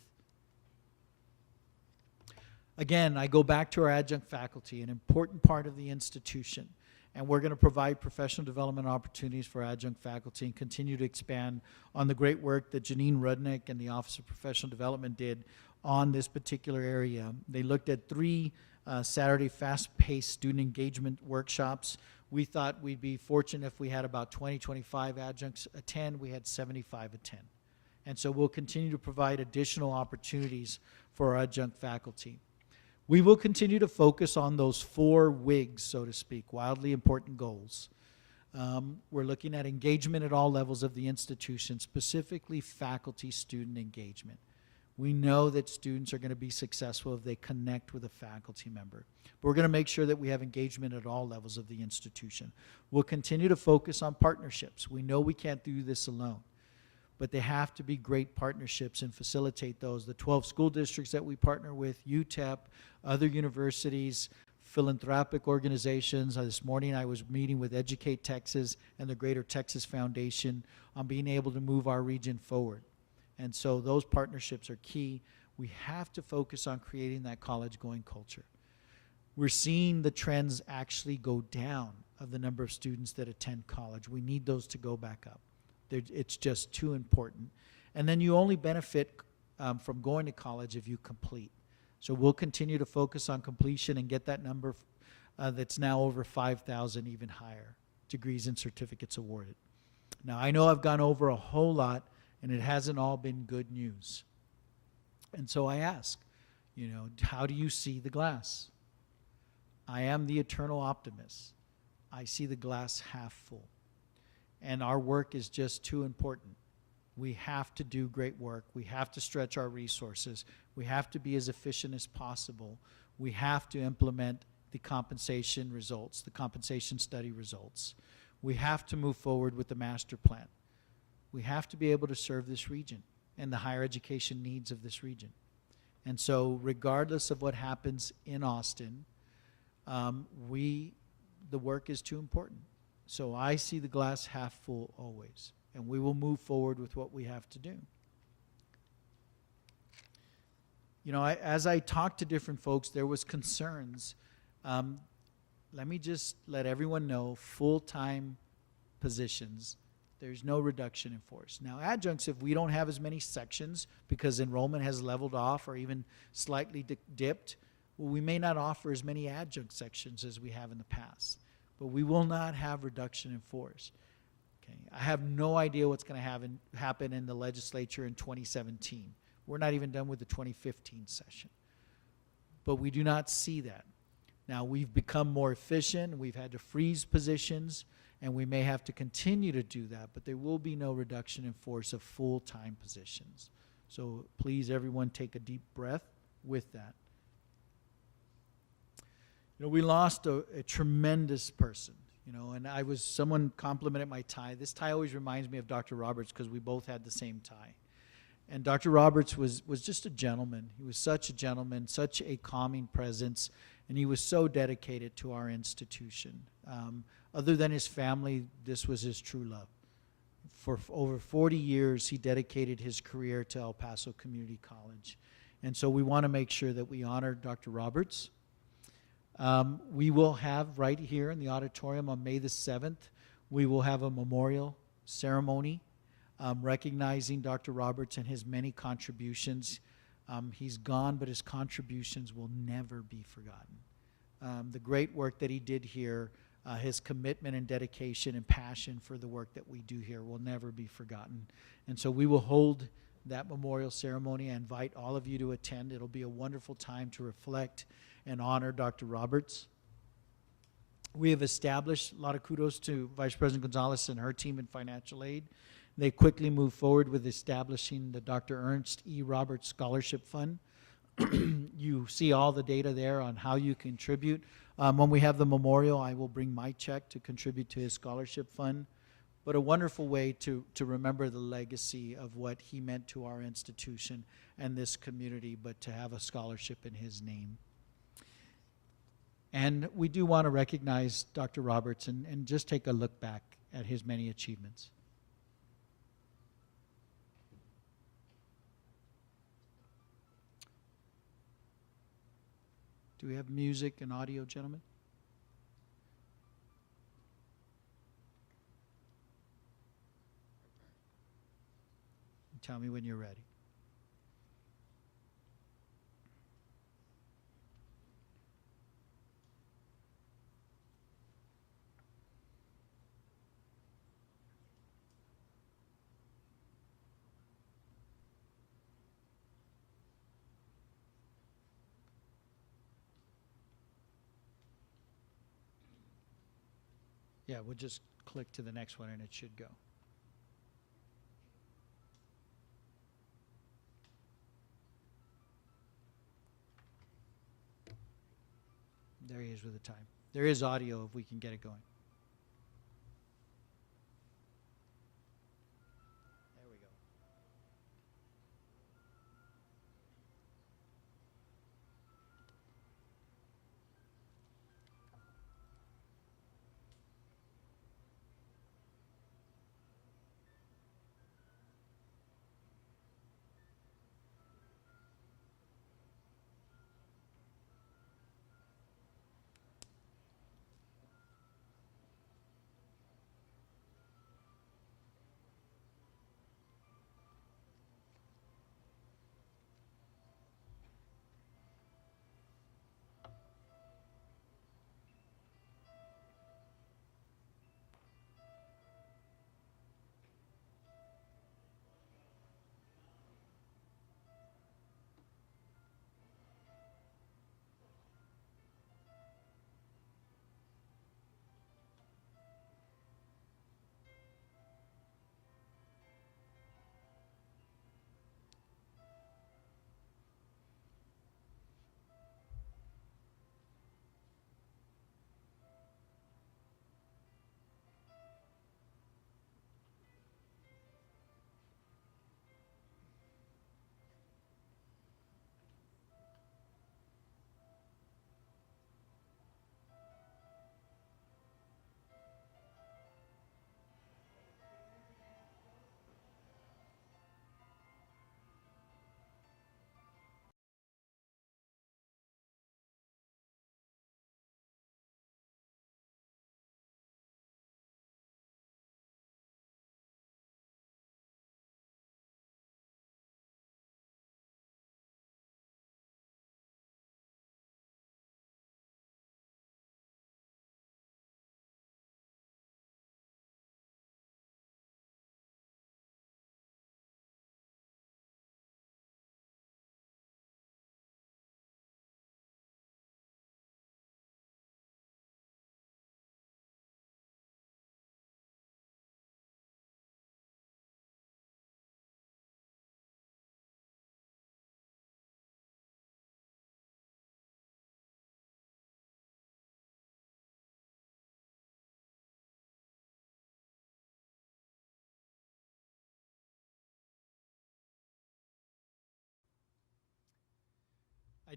Again, I go back to our adjunct faculty, an important part of the institution. And we're going to provide professional development opportunities for adjunct faculty and continue to expand on the great work that Janine Rudnick and the Office of Professional Development did on this particular area. They looked at 3 Saturday fast-paced student engagement workshops. We thought we'd be fortunate if we had about 20, 25 adjuncts attend. We had 75 attend. And so we'll continue to provide additional opportunities for our adjunct faculty. We will continue to focus on those 4 WIGs, so to speak, wildly important goals. We're looking at engagement at all levels of the institution, specifically faculty-student engagement. We know that students are going to be successful if they connect with a faculty member. But we're going to make sure that we have engagement at all levels of the institution. We'll continue to focus on partnerships. We know we can't do this alone, but they have to be great partnerships and facilitate those. The 12 school districts that we partner with, UTEP, other universities, philanthropic organizations. This morning I was meeting with Educate Texas and the Greater Texas Foundation on being able to move our region forward. And so those partnerships are key. We have to focus on creating that college-going culture. We're seeing the trends actually go down of the number of students that attend college. We need those to go back up. It's just too important. And then you only benefit from going to college if you complete. So we'll continue to focus on completion and get that number that's now over 5,000 even higher, degrees and certificates awarded. Now, I know I've gone over a whole lot, and it hasn't all been good news. And so I ask, how do you see the glass? I am the eternal optimist. I see the glass half full. And our work is just too important. We have to do great work. We have to stretch our resources. We have to be as efficient as possible. We have to implement the compensation results, the compensation study results. We have to move forward with the master plan. We have to be able to serve this region and the higher education needs of this region. And so regardless of what happens in Austin, the work is too important. So I see the glass half full always, and we will move forward with what we have to do. As I talked to different folks, there was concerns. Let me just let everyone know, full-time positions, there's no reduction in force. Now, adjuncts, if we don't have as many sections because enrollment has leveled off or even slightly dipped, well, we may not offer as many adjunct sections as we have in the past. But we will not have reduction in force. Okay. I have no idea what's going to happen in the legislature in 2017. We're not even done with the 2015 session. But we do not see that. Now, we've become more efficient. We've had to freeze positions, and we may have to continue to do that, but there will be no reduction in force of full-time positions. So please, everyone, take a deep breath with that. You know, we lost a tremendous person, you know, and someone complimented my tie. This tie always reminds me of Dr. Roberts because we both had the same tie. And Dr. Roberts was just a gentleman. He was such a gentleman, such a calming presence, and he was so dedicated to our institution. Other than his family, this was his true love. For over 40 years, he dedicated his career to El Paso Community College. And so we want to make sure that we honor Dr. Roberts. We will have right here in the auditorium on May the 7th, we will have a memorial ceremony recognizing Dr. Roberts and his many contributions. He's gone, but his contributions will never be forgotten. The great work that he did here, his commitment and dedication and passion for the work that we do here will never be forgotten. And so we will hold that memorial ceremony. I invite all of you to attend. It'll be a wonderful time to reflect and honor Dr. Roberts. We have established, a lot of kudos to Vice President Gonzalez and her team in financial aid. They quickly moved forward with establishing the Dr. Ernst E. Roberts Scholarship Fund. You see all the data there on how you contribute. When we have the memorial, I will bring my check to contribute to his scholarship fund. But a wonderful way to remember the legacy of what he meant to our institution and this community, but to have a scholarship in his name. And we do want to recognize Dr. Roberts and just take a look back at his many achievements. Do we have music and audio, gentlemen? Tell me when you're ready. Yeah, we'll just click to the next one and it should go. There he is with the time. There is audio if we can get it going. There we go.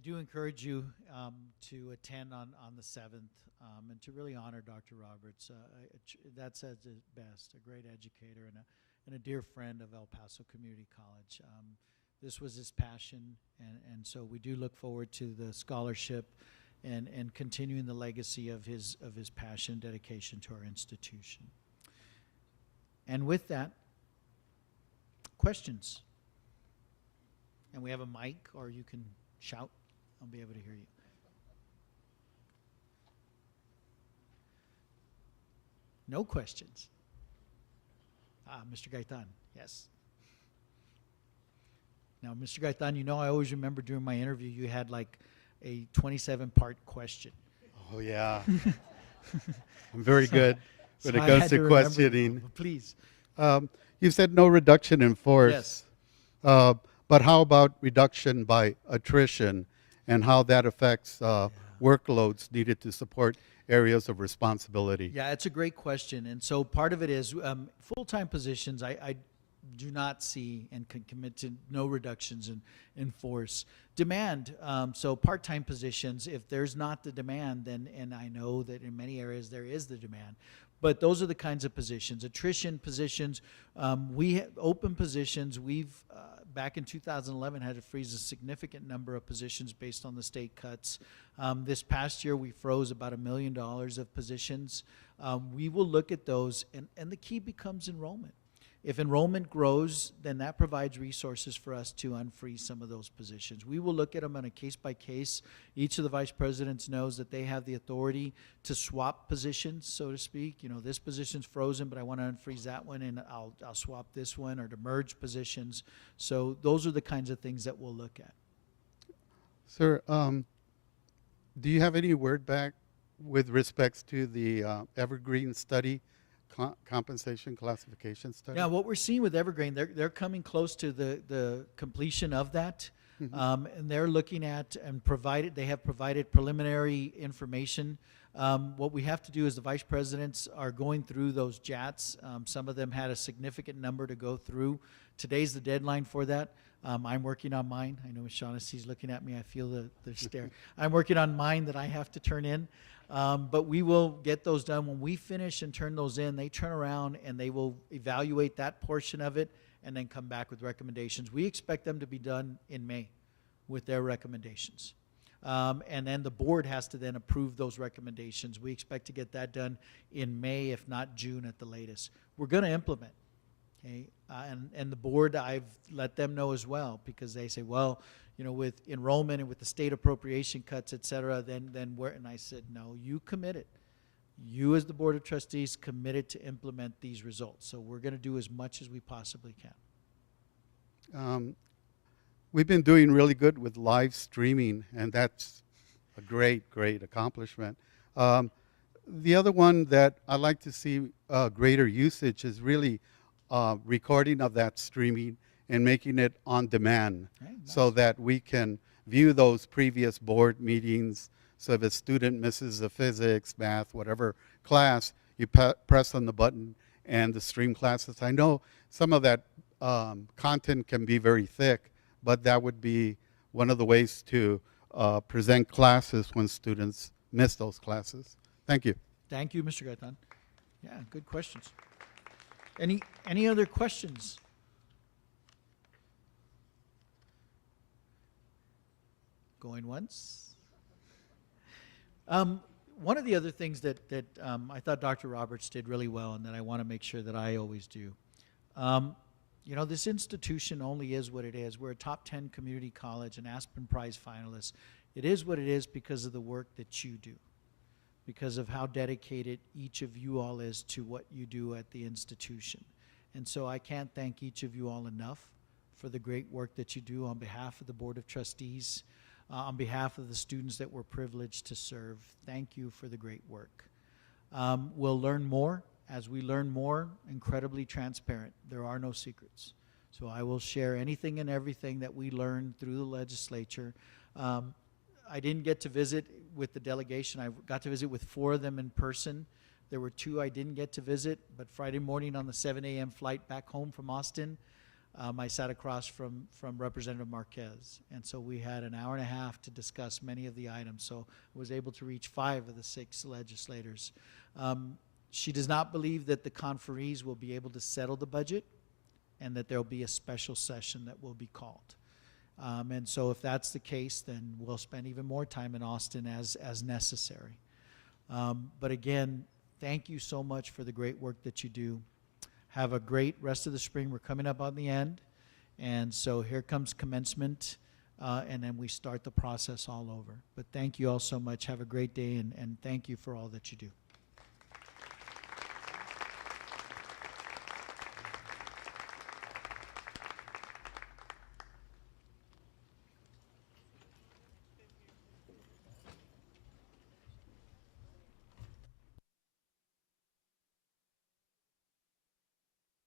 do encourage you to attend on the 7th and to really honor Dr. Roberts. That says it best, a great educator and a dear friend of El Paso Community College. This was his passion, and so we do look forward to the scholarship and continuing the legacy of his passion, dedication to our institution. And with that, questions? And we have a mic, or you can shout. I'll be able to hear you. No questions. Mr. Gaitan, yes. Now, Mr. Gaitan, you know I always remember during my interview you had like a 27-part question. Oh, yeah. I'm very good when it I comes had to questioning. Please. You said no reduction in force. Yes. But how about reduction by attrition and how that affects workloads needed to support areas of responsibility? Yeah, it's a great question. And so part of it is full-time positions, I do not see and can commit to no reductions in force. Demand, so part-time positions, if there's not the demand, then, and I know that in many areas there is the demand, but those are the kinds of positions. Attrition positions, open positions, we've back in 2011 had to freeze a significant number of positions based on the state cuts. This past year we froze about $1 million of positions. We will look at those, and the key becomes enrollment. If enrollment grows, then that provides resources for us to unfreeze some of those positions. We will look at them on a case by case. Each of the vice presidents knows that they have the authority to swap positions, so to speak. You know, this position's frozen, but I want to unfreeze that one, and I'll swap this one, or to merge positions. So those are the kinds of things that we'll look at. Sir, do you have any word back with respects to the Evergreen study? Compensation classification study? Yeah, what we're seeing with Evergreen, they're coming close to the completion of that, and they're looking at and they have provided preliminary information. What we have to do is the vice presidents are going through those JATs. Some of them had a significant number to go through. Today's the deadline for that. I'm working on mine. I know Ms. Shaughnessy's looking at me. I feel the stare. I'm working on mine that I have to turn in. But we will get those done. When we finish and turn those in, they turn around and they will evaluate that portion of it and then come back with recommendations. We expect them to be done in May with their recommendations. And then the board has to then approve those recommendations. We expect to get that done in May, if not June at the latest. We're going to implement. Okay? And the board, I've let them know as well, because they say, well, you know, with enrollment and with the state appropriation cuts, et cetera, then where? And I said, no, you committed. You as the Board of Trustees committed to implement these results. So we're going to do as much as we possibly can. We've been doing really good with live streaming, and that's a great, great accomplishment. The other one that I'd like to see greater usage is really recording of that streaming and making it on demand, nice. So that we can view those previous board meetings. So if a student misses a physics, math, whatever class, you press on the button and the stream classes. I know some of that content can be very thick, but that would be one of the ways to present classes when students miss those classes. Thank you. Thank you, Mr. Gaitan. Yeah, good questions. Any other questions? Going once. One of the other things that I thought Dr. Roberts did really well, and that I want to make sure that I always do, you know, this institution only is what it is. We're a top 10 community college, an Aspen Prize finalist. It is what it is because of the work that you do, because of how dedicated each of you all is to what you do at the institution. And so I can't thank each of you all enough for the great work that you do on behalf of the Board of Trustees, on behalf of the students that we're privileged to serve. Thank you for the great work. We'll learn more. As we learn more, incredibly transparent. There are no secrets. So I will share anything and everything that we learn through the legislature. I didn't get to visit with the delegation. I got to visit with 4 of them in person. There were 2 I didn't get to visit, but Friday morning on the 7 a.m. flight back home from Austin, I sat across from Representative Marquez, and so we had an hour and a half to discuss many of the items. So I was able to reach 5 of the 6 legislators. She does not believe that the conferees will be able to settle the budget, and that there will be a special session that will be called. And so if that's the case, then we'll spend even more time in Austin as necessary. But again, thank you so much for the great work that you do. Have a great rest of the spring. We're coming up on the end. And so here comes commencement, and then we start the process all over. But thank you all so much. Have a great day, and thank you for all that you do.